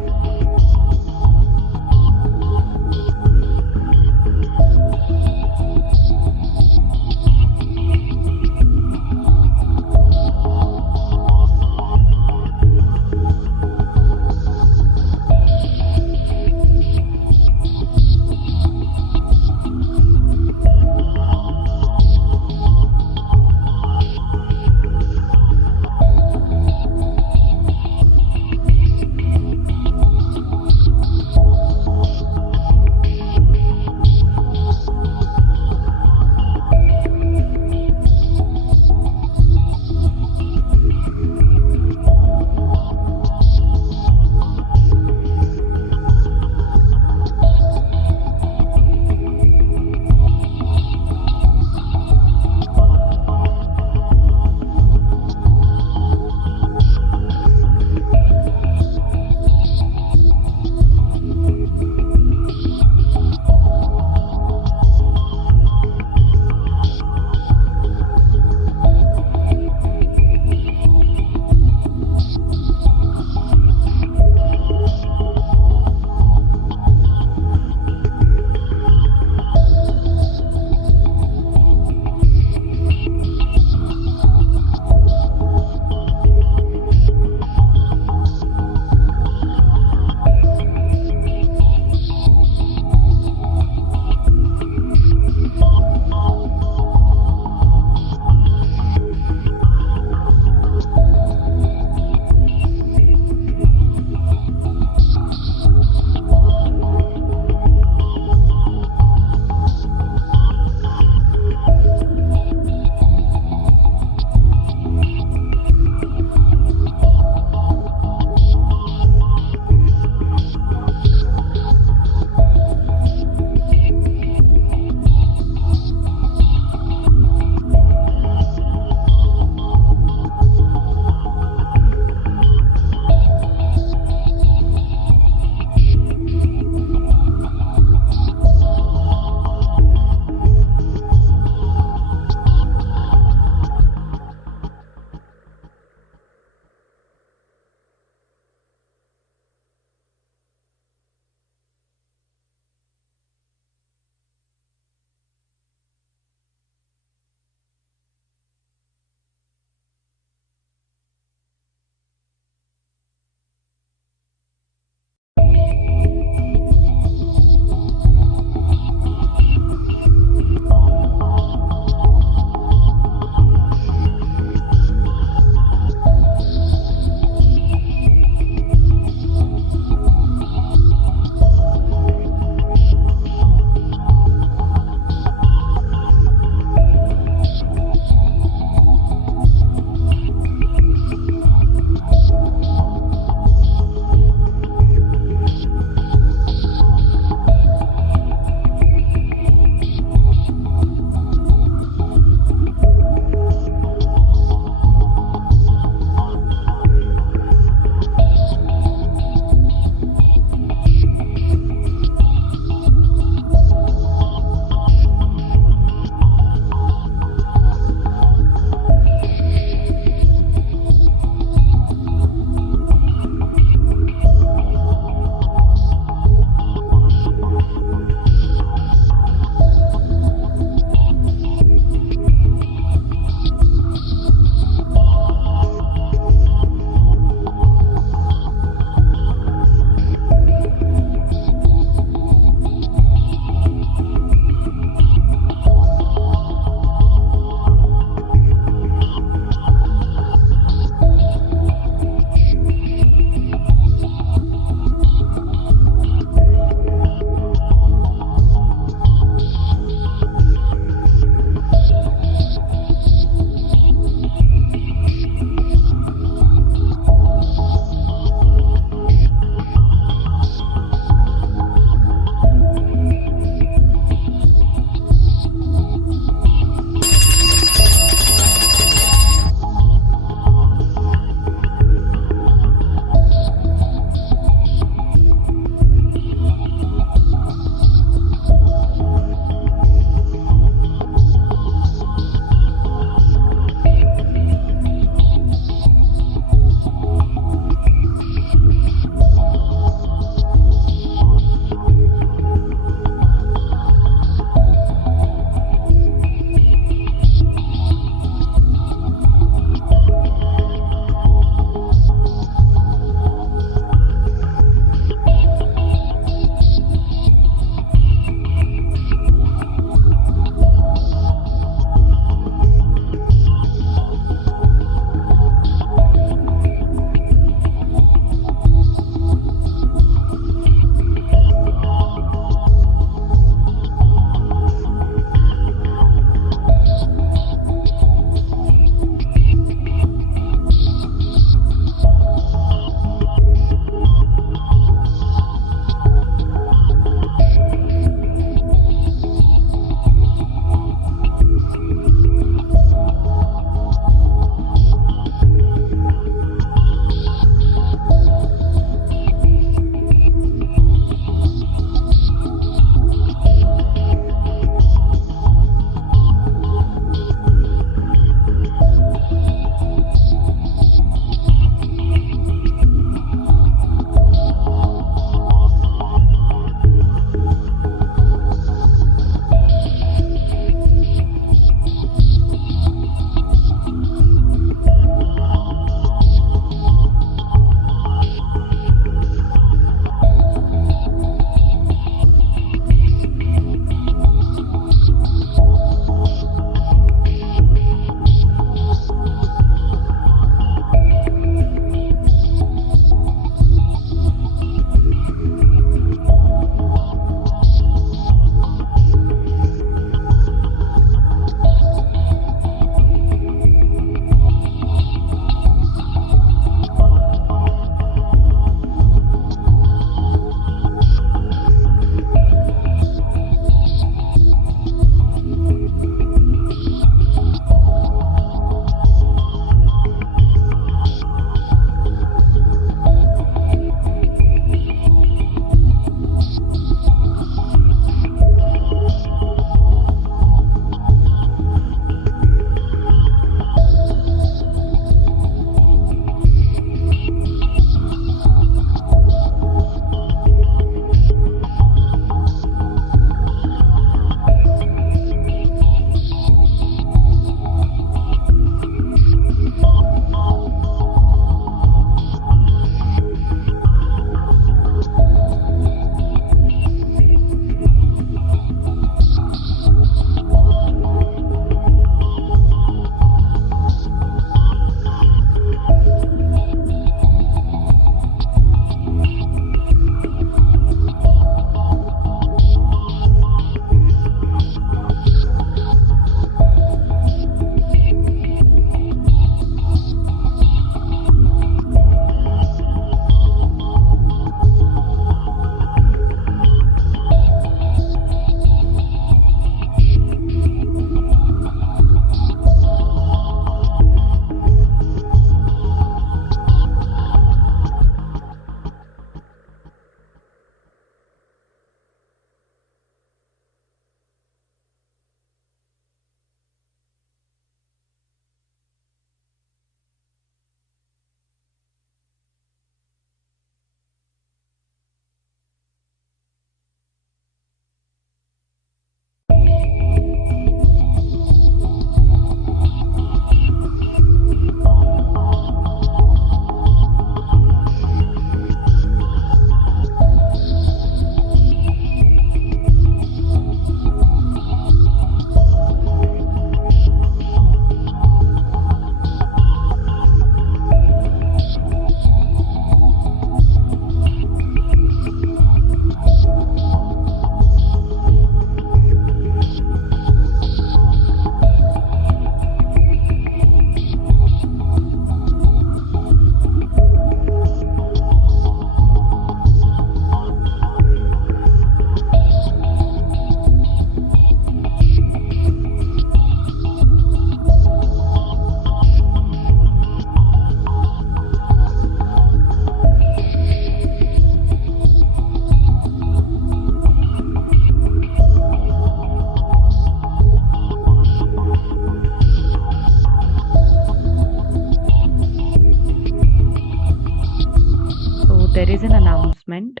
there is an announcement.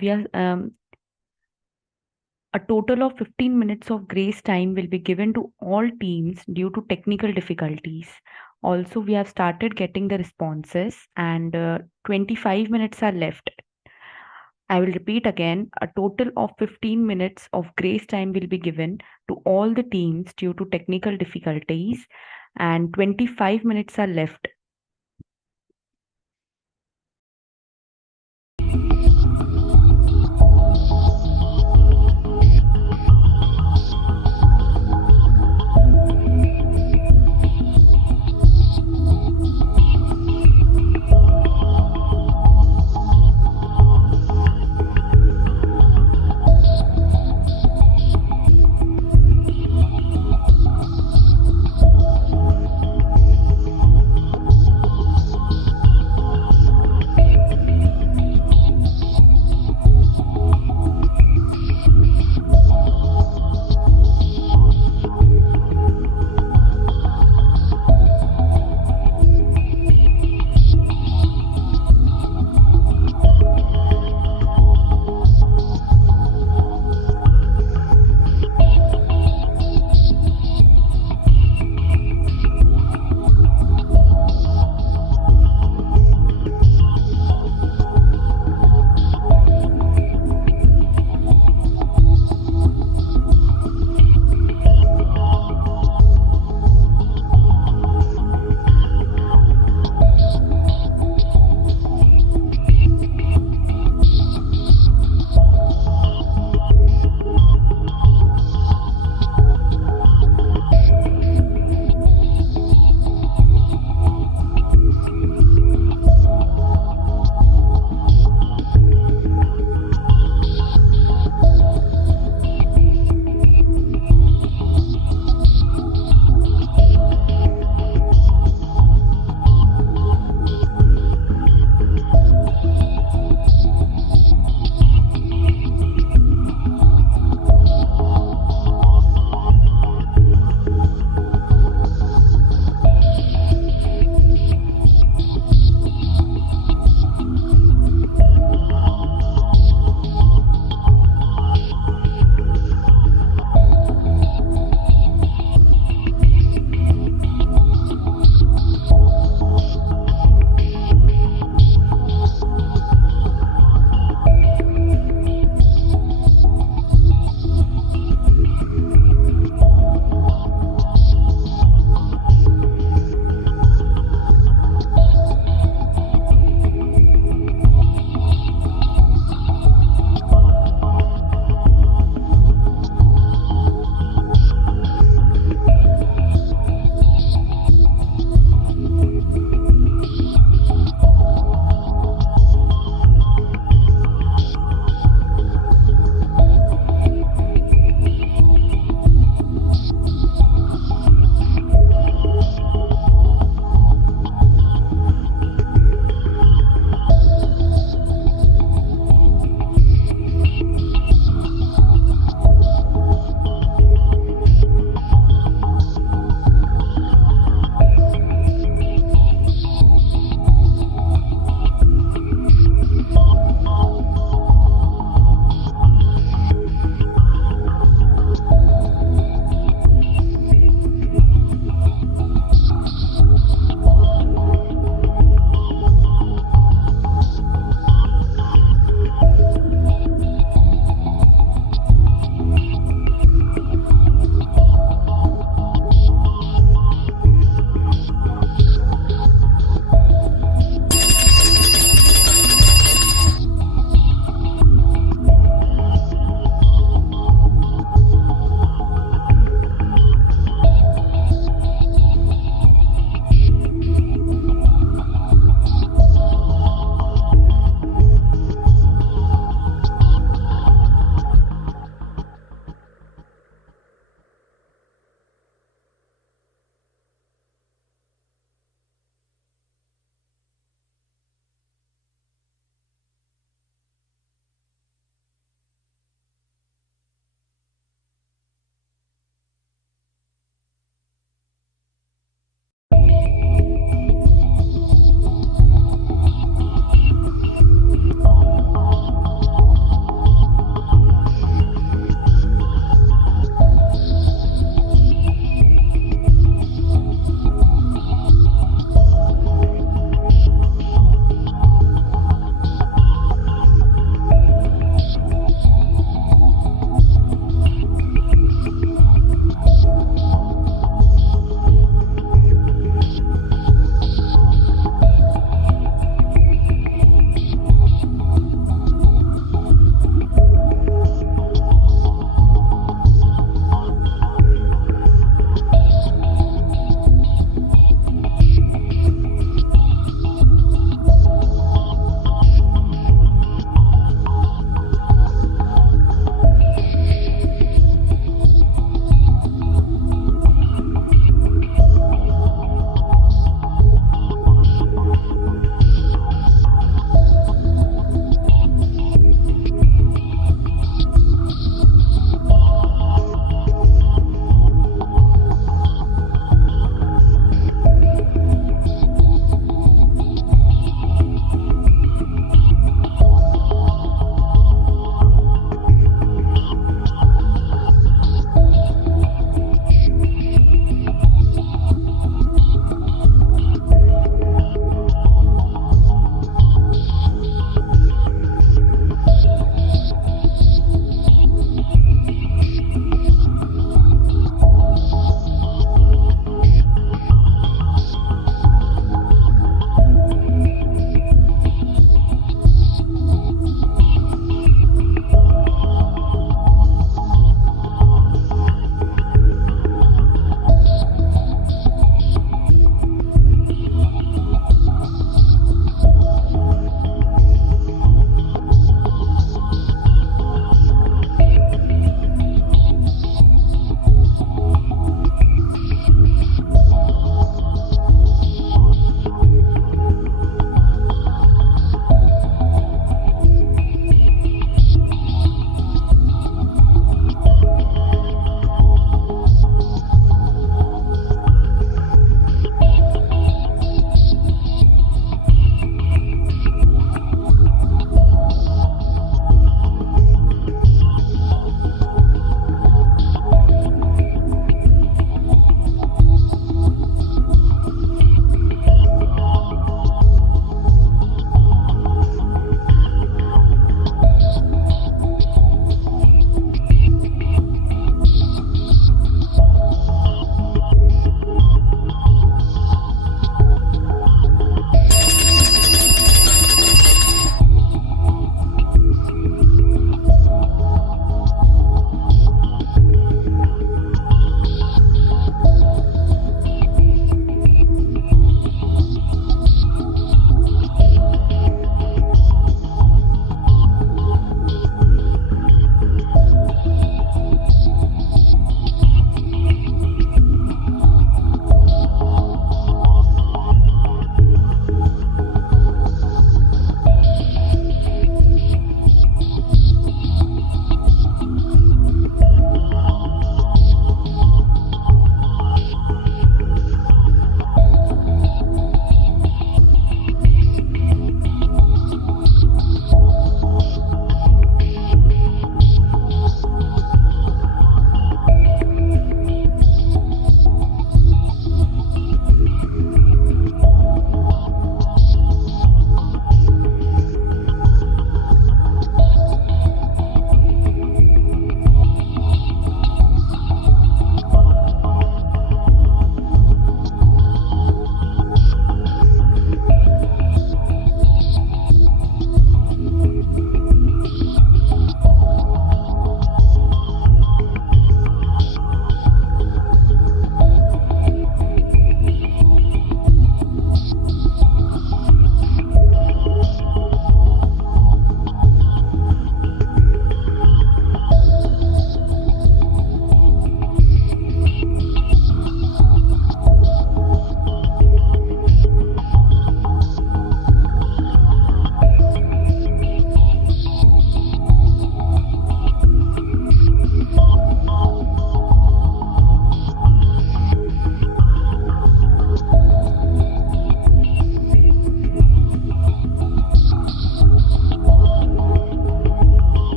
We are a total of 15 minutes of grace time will be given to all teams due to technical difficulties. Also, we have started getting the responses and 25 minutes are left. I will repeat again, a total of 15 minutes of grace time will be given to all the teams due to technical difficulties and 25 minutes are left.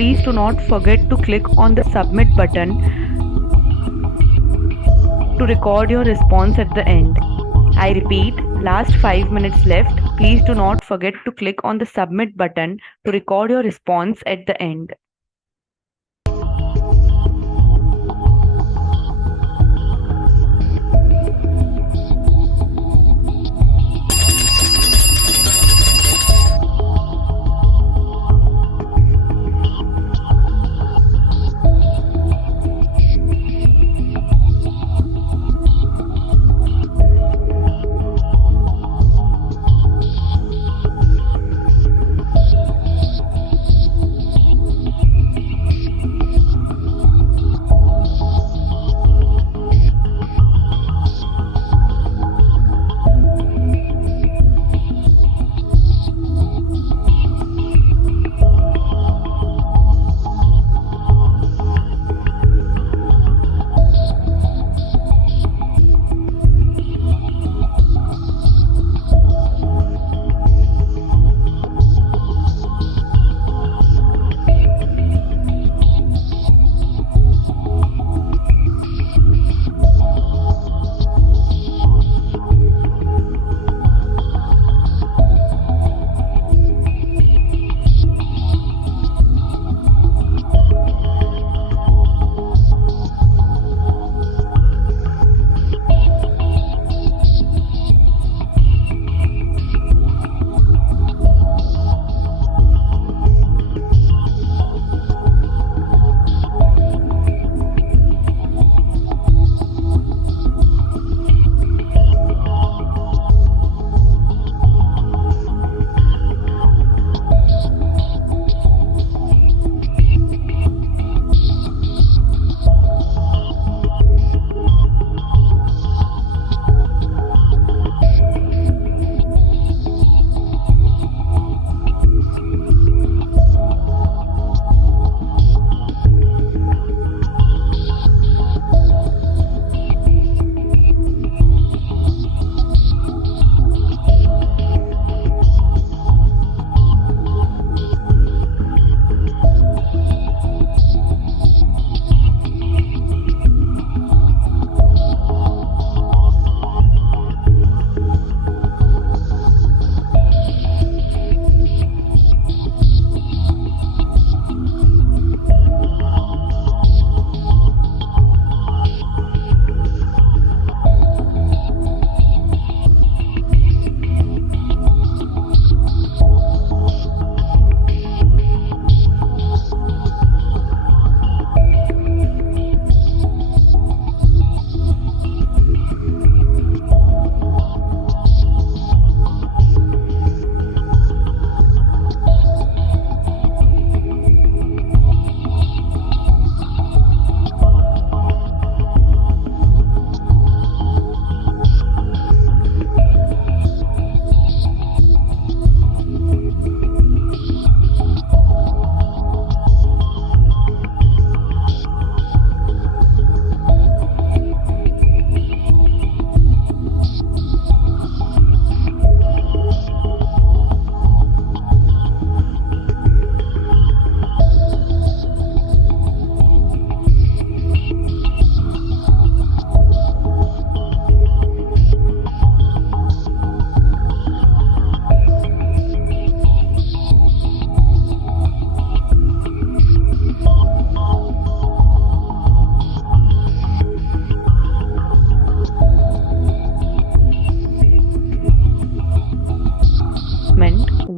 please do not forget to click on the submit button to record your response at the end. I repeat, last 5 minutes left. Please do not forget to click on the submit button to record your response at the end.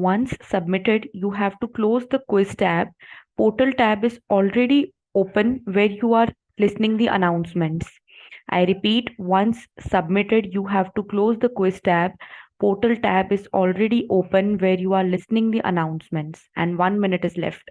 Once submitted, you have to close the quiz tab. Portal tab is already open where you are listening the announcements. I repeat, once submitted, you have to close the quiz tab. Portal tab is already open where you are listening the announcements, and 1 minute is left.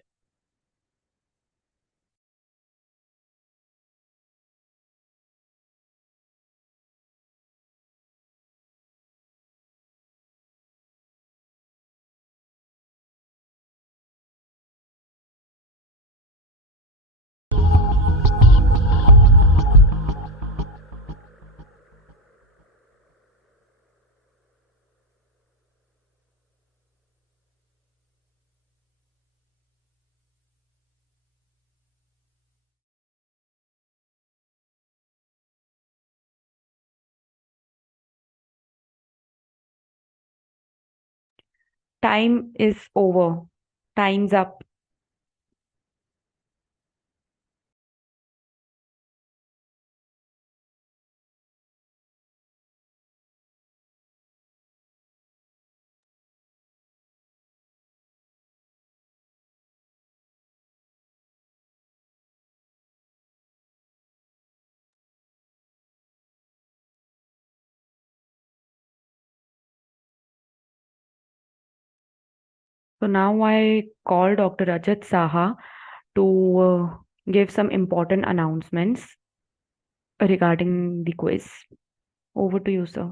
Time is over. Time's up. So now I call Dr. Rajat Saha to give some important announcements regarding the quiz. Over to you, sir.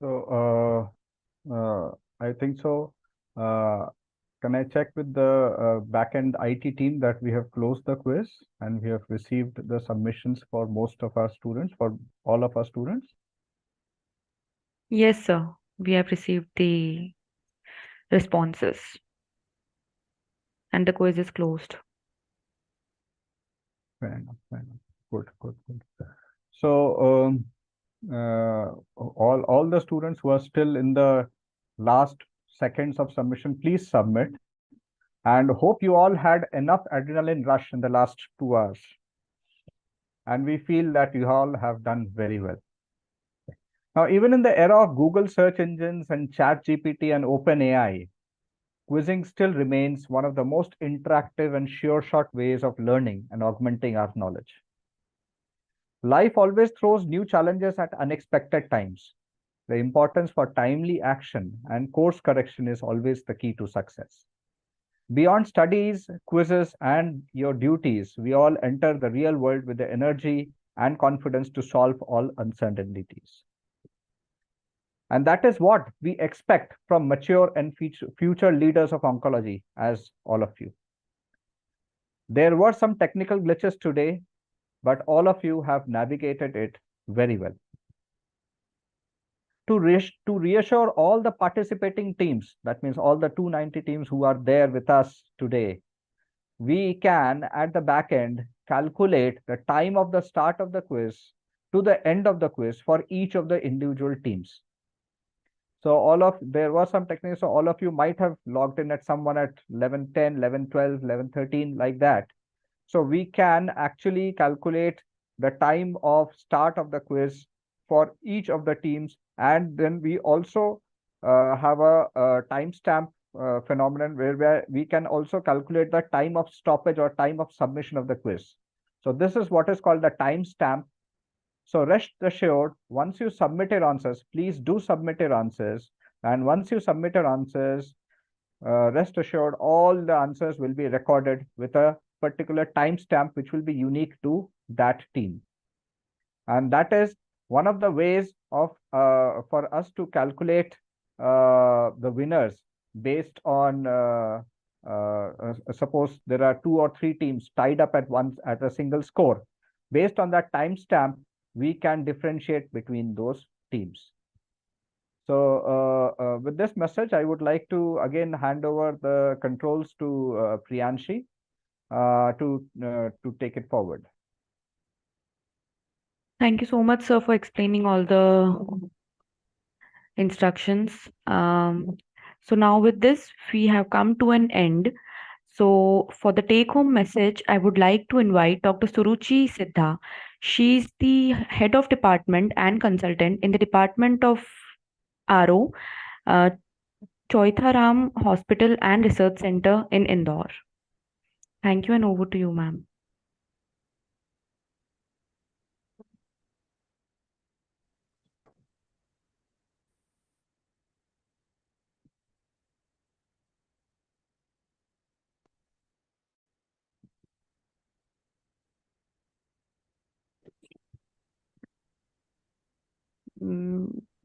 So I think so. Can I check with the backend IT team that we have closed the quiz and we have received the submissions for most of our students, for all of our students? Yes, sir. We have received the responses and the quiz is closed. Fair enough. Fair enough. Good. So all the students who are still in the last seconds of submission, please submit. And hope you all had enough adrenaline rush in the last 2 hours. And we feel that you all have done very well. Now, even in the era of Google search engines and ChatGPT and OpenAI, quizzing still remains one of the most interactive and sure-shot ways of learning and augmenting our knowledge. Life always throws new challenges at unexpected times. The importance for timely action and course correction is always the key to success. Beyond studies, quizzes, and your duties, we all enter the real world with the energy and confidence to solve all uncertainties. And that is what we expect from mature and future leaders of oncology, as all of you. There were some technical glitches today, but all of you have navigated it very well. To reassure all the participating teams, that means all the 290 teams who are there with us today, we can, at the back end, calculate the time of the start of the quiz to the end of the quiz for each of the individual teams. So there was some techniques, so all of you might have logged in at someone at 11:10, 11:12, 11:13, like that. So we can actually calculate the time of start of the quiz for each of the teams. And then we also have a timestamp phenomenon where we can also calculate the time of stoppage or time of submission of the quiz. So this is what is called the timestamp. So rest assured, once you submit your answers, please do submit your answers. And once you submit your answers, rest assured, all the answers will be recorded with a particular timestamp, which will be unique to that team. And that is one of the ways of for us to calculate the winners based on suppose there are 2 or 3 teams tied up at a single score. Based on that timestamp, we can differentiate between those teams. So with this message, I would like to again hand over the controls to Priyanshi to take it forward. Thank you so much, sir, for explaining all the instructions. So now with this, we have come to an end. So for the take-home message, I would like to invite Dr. Suruchi Siddha. She's the head of department and consultant in the Department of RO, Choitharam Hospital and Research Center in Indore. Thank you, and over to you, ma'am.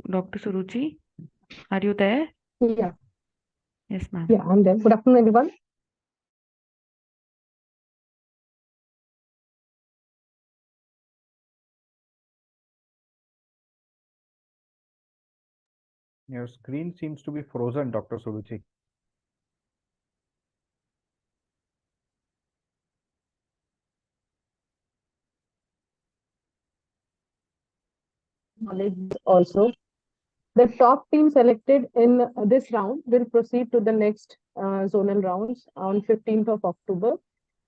Dr. Suruchi, are you there? Yeah. Yes, ma'am. Yeah, I'm there. Good afternoon, everyone. Your screen seems to be frozen, Dr. Suruchi. knowledge also. The top team selected in this round will proceed to the next zonal rounds on 15th of October.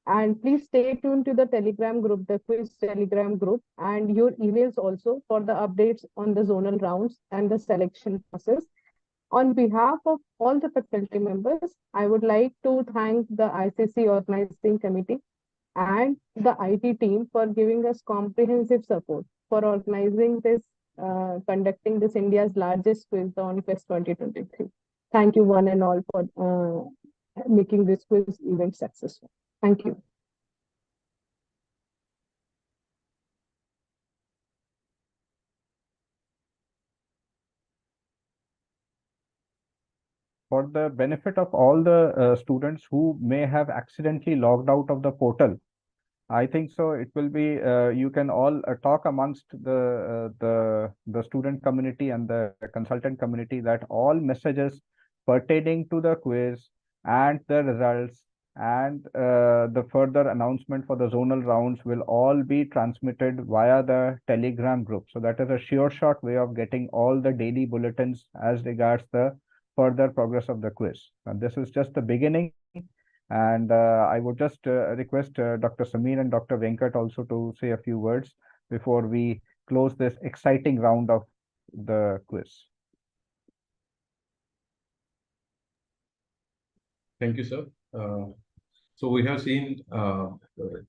And please stay tuned to the Telegram group, the quiz Telegram group, and your emails also for the updates on the zonal rounds and the selection process. On behalf of all the faculty members, I would like to thank the ICC Organizing Committee and the IT team for giving us comprehensive support for organizing this, conducting this India's largest quiz, the ONCQUEST 2023. Thank you one and all for making this quiz event successful. Thank you. For the benefit of all the students who may have accidentally logged out of the portal, I think so it will be, you can all talk amongst the student community and the consultant community that all messages pertaining to the quiz and the results and the further announcement for the zonal rounds will all be transmitted via the Telegram group. So that is a sure shot way of getting all the daily bulletins as regards the further progress of the quiz. And this is just the beginning. And I would just request Dr. Sameer and Dr. Venkat also to say a few words before we close this exciting round of the quiz. Thank you, sir. So we have seen 2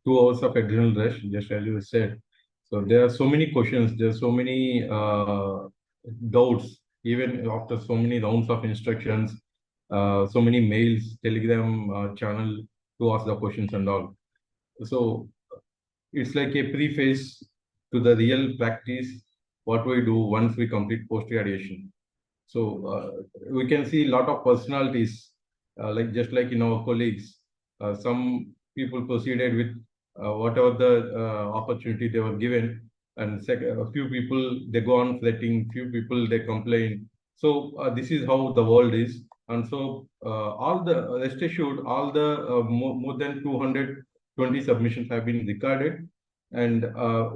hours of adrenal rush, just as you said. So there are so many questions, there are so many doubts, even after so many rounds of instructions, so many mails, Telegram channel to ask the questions and all. So it's like a preface to the real practice, what we do once we complete post-graduation. So we can see a lot of personalities, like just like in our colleagues, some people proceeded with whatever the opportunity they were given, and a few people they go on fretting, few people they complain. So this is how the world is, and so all the rest assured, all the more than 220 submissions have been recorded, and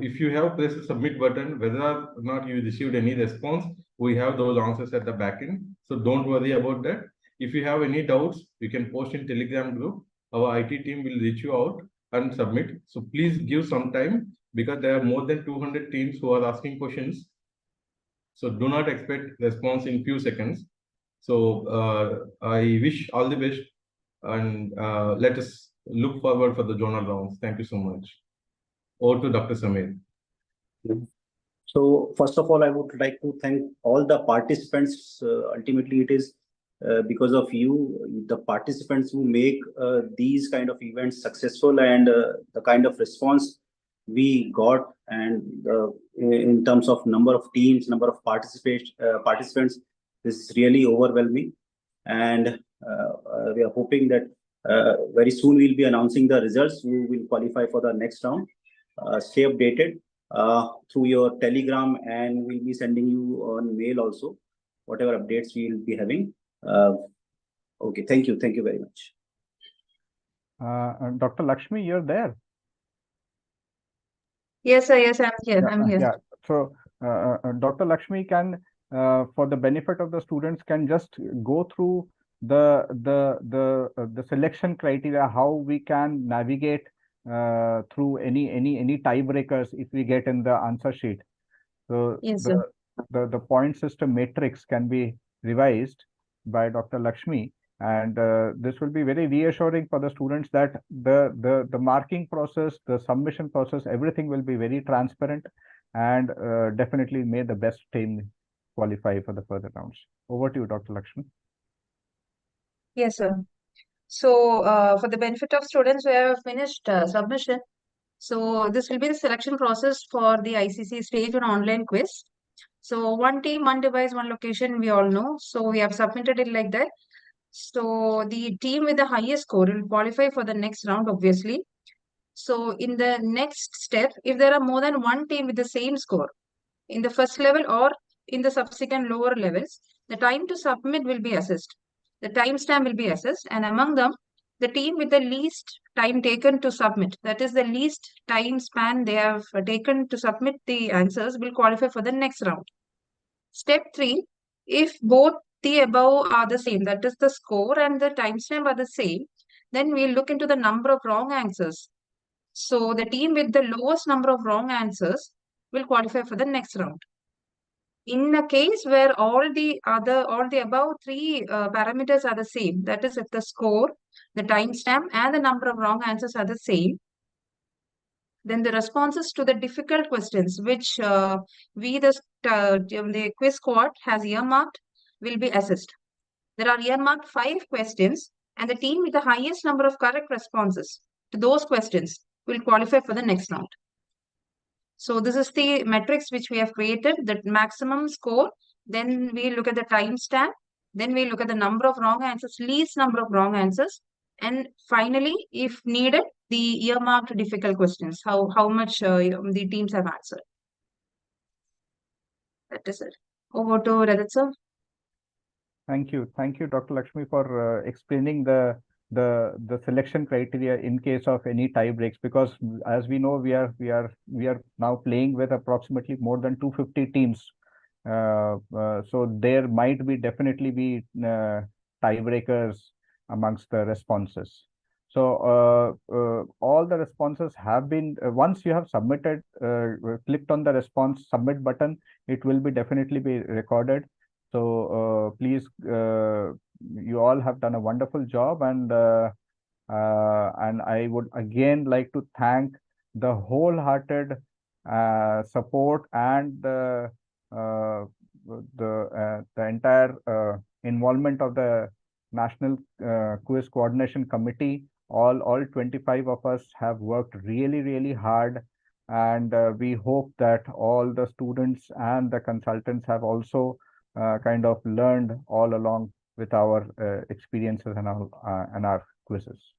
if you have pressed the submit button, whether or not you received any response, we have those answers at the back end. So don't worry about that. If you have any doubts, you can post in Telegram group. Our IT team will reach you out and submit. So please give some time because there are more than 200 teams who are asking questions. So do not expect response in few seconds. So I wish all the best and let us look forward for the journal rounds. Thank you so much. Over to Dr. Sameer. So first of all, I would like to thank all the participants. Ultimately, it is because of you, the participants, who make these kind of events successful, and the kind of response we got, and in terms of number of teams, number of participants, this is really overwhelming. And we are hoping that very soon we'll be announcing the results who will qualify for the next round. Stay updated through your Telegram, and we'll be sending you on mail also whatever updates we'll be having. Okay, thank you very much. Dr. Lakshmi, you're there. Yes, sir. Yes, I'm here. I'm here. Yeah. So Dr. Lakshmi can, for the benefit of the students, can just go through the selection criteria, how we can navigate through any tiebreakers if we get in the answer sheet. So Yes, the point system matrix can be revised by Dr. Lakshmi, and this will be very reassuring for the students that the marking process, the submission process, everything will be very transparent, and definitely may the best team qualify for the further rounds. Over to you, Dr. Lakshmi. Yes, sir. So for the benefit of students who have finished submission, so this will be the selection process for the ICC stage on online quiz. So one team, one device, one location, we all know. So we have submitted it like that. So the team with the highest score will qualify for the next round, obviously. So in the next step, if there are more than one team with the same score in the first level or in the subsequent lower levels, the time to submit will be assessed. The timestamp will be assessed, and among them, the team with the least time taken to submit, that is the least time span they have taken to submit the answers, will qualify for the next round. Step 3, if both the above are the same, that is the score and the timestamp are the same, then we'll look into the number of wrong answers. So the team with the lowest number of wrong answers will qualify for the next round. In a case where all the above three parameters are the same, that is if the score, the timestamp and the number of wrong answers are the same, then the responses to the difficult questions which the quiz squad has earmarked will be assessed. There are earmarked 5 questions, and the team with the highest number of correct responses to those questions will qualify for the next round. So this is the metrics which we have created, the maximum score. Then we look at the timestamp. Then we look at the number of wrong answers, least number of wrong answers. And finally, if needed, the earmarked difficult questions, how much the teams have answered. That is it. Over to Rajat sir. Thank you, Dr. Lakshmi, for explaining the selection criteria in case of any tie breaks, because as we know, we are now playing with approximately more than 250 teams. So there might definitely be tiebreakers amongst the responses. So all the responses have been, once you have submitted, clicked on the response submit button, it will definitely be recorded. So please, you all have done a wonderful job, and I would again like to thank the wholehearted support and the entire involvement of the National Quiz Coordination Committee. All 25 of us have worked really hard, and we hope that all the students and the consultants have also kind of learned all along with our experiences and our quizzes.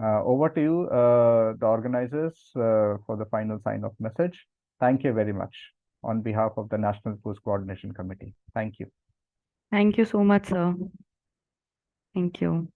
Over to you, the organizers, for the final sign-off message. Thank you very much on behalf of the National Quiz Coordination Committee. Thank you. Thank you so much, sir. Thank you.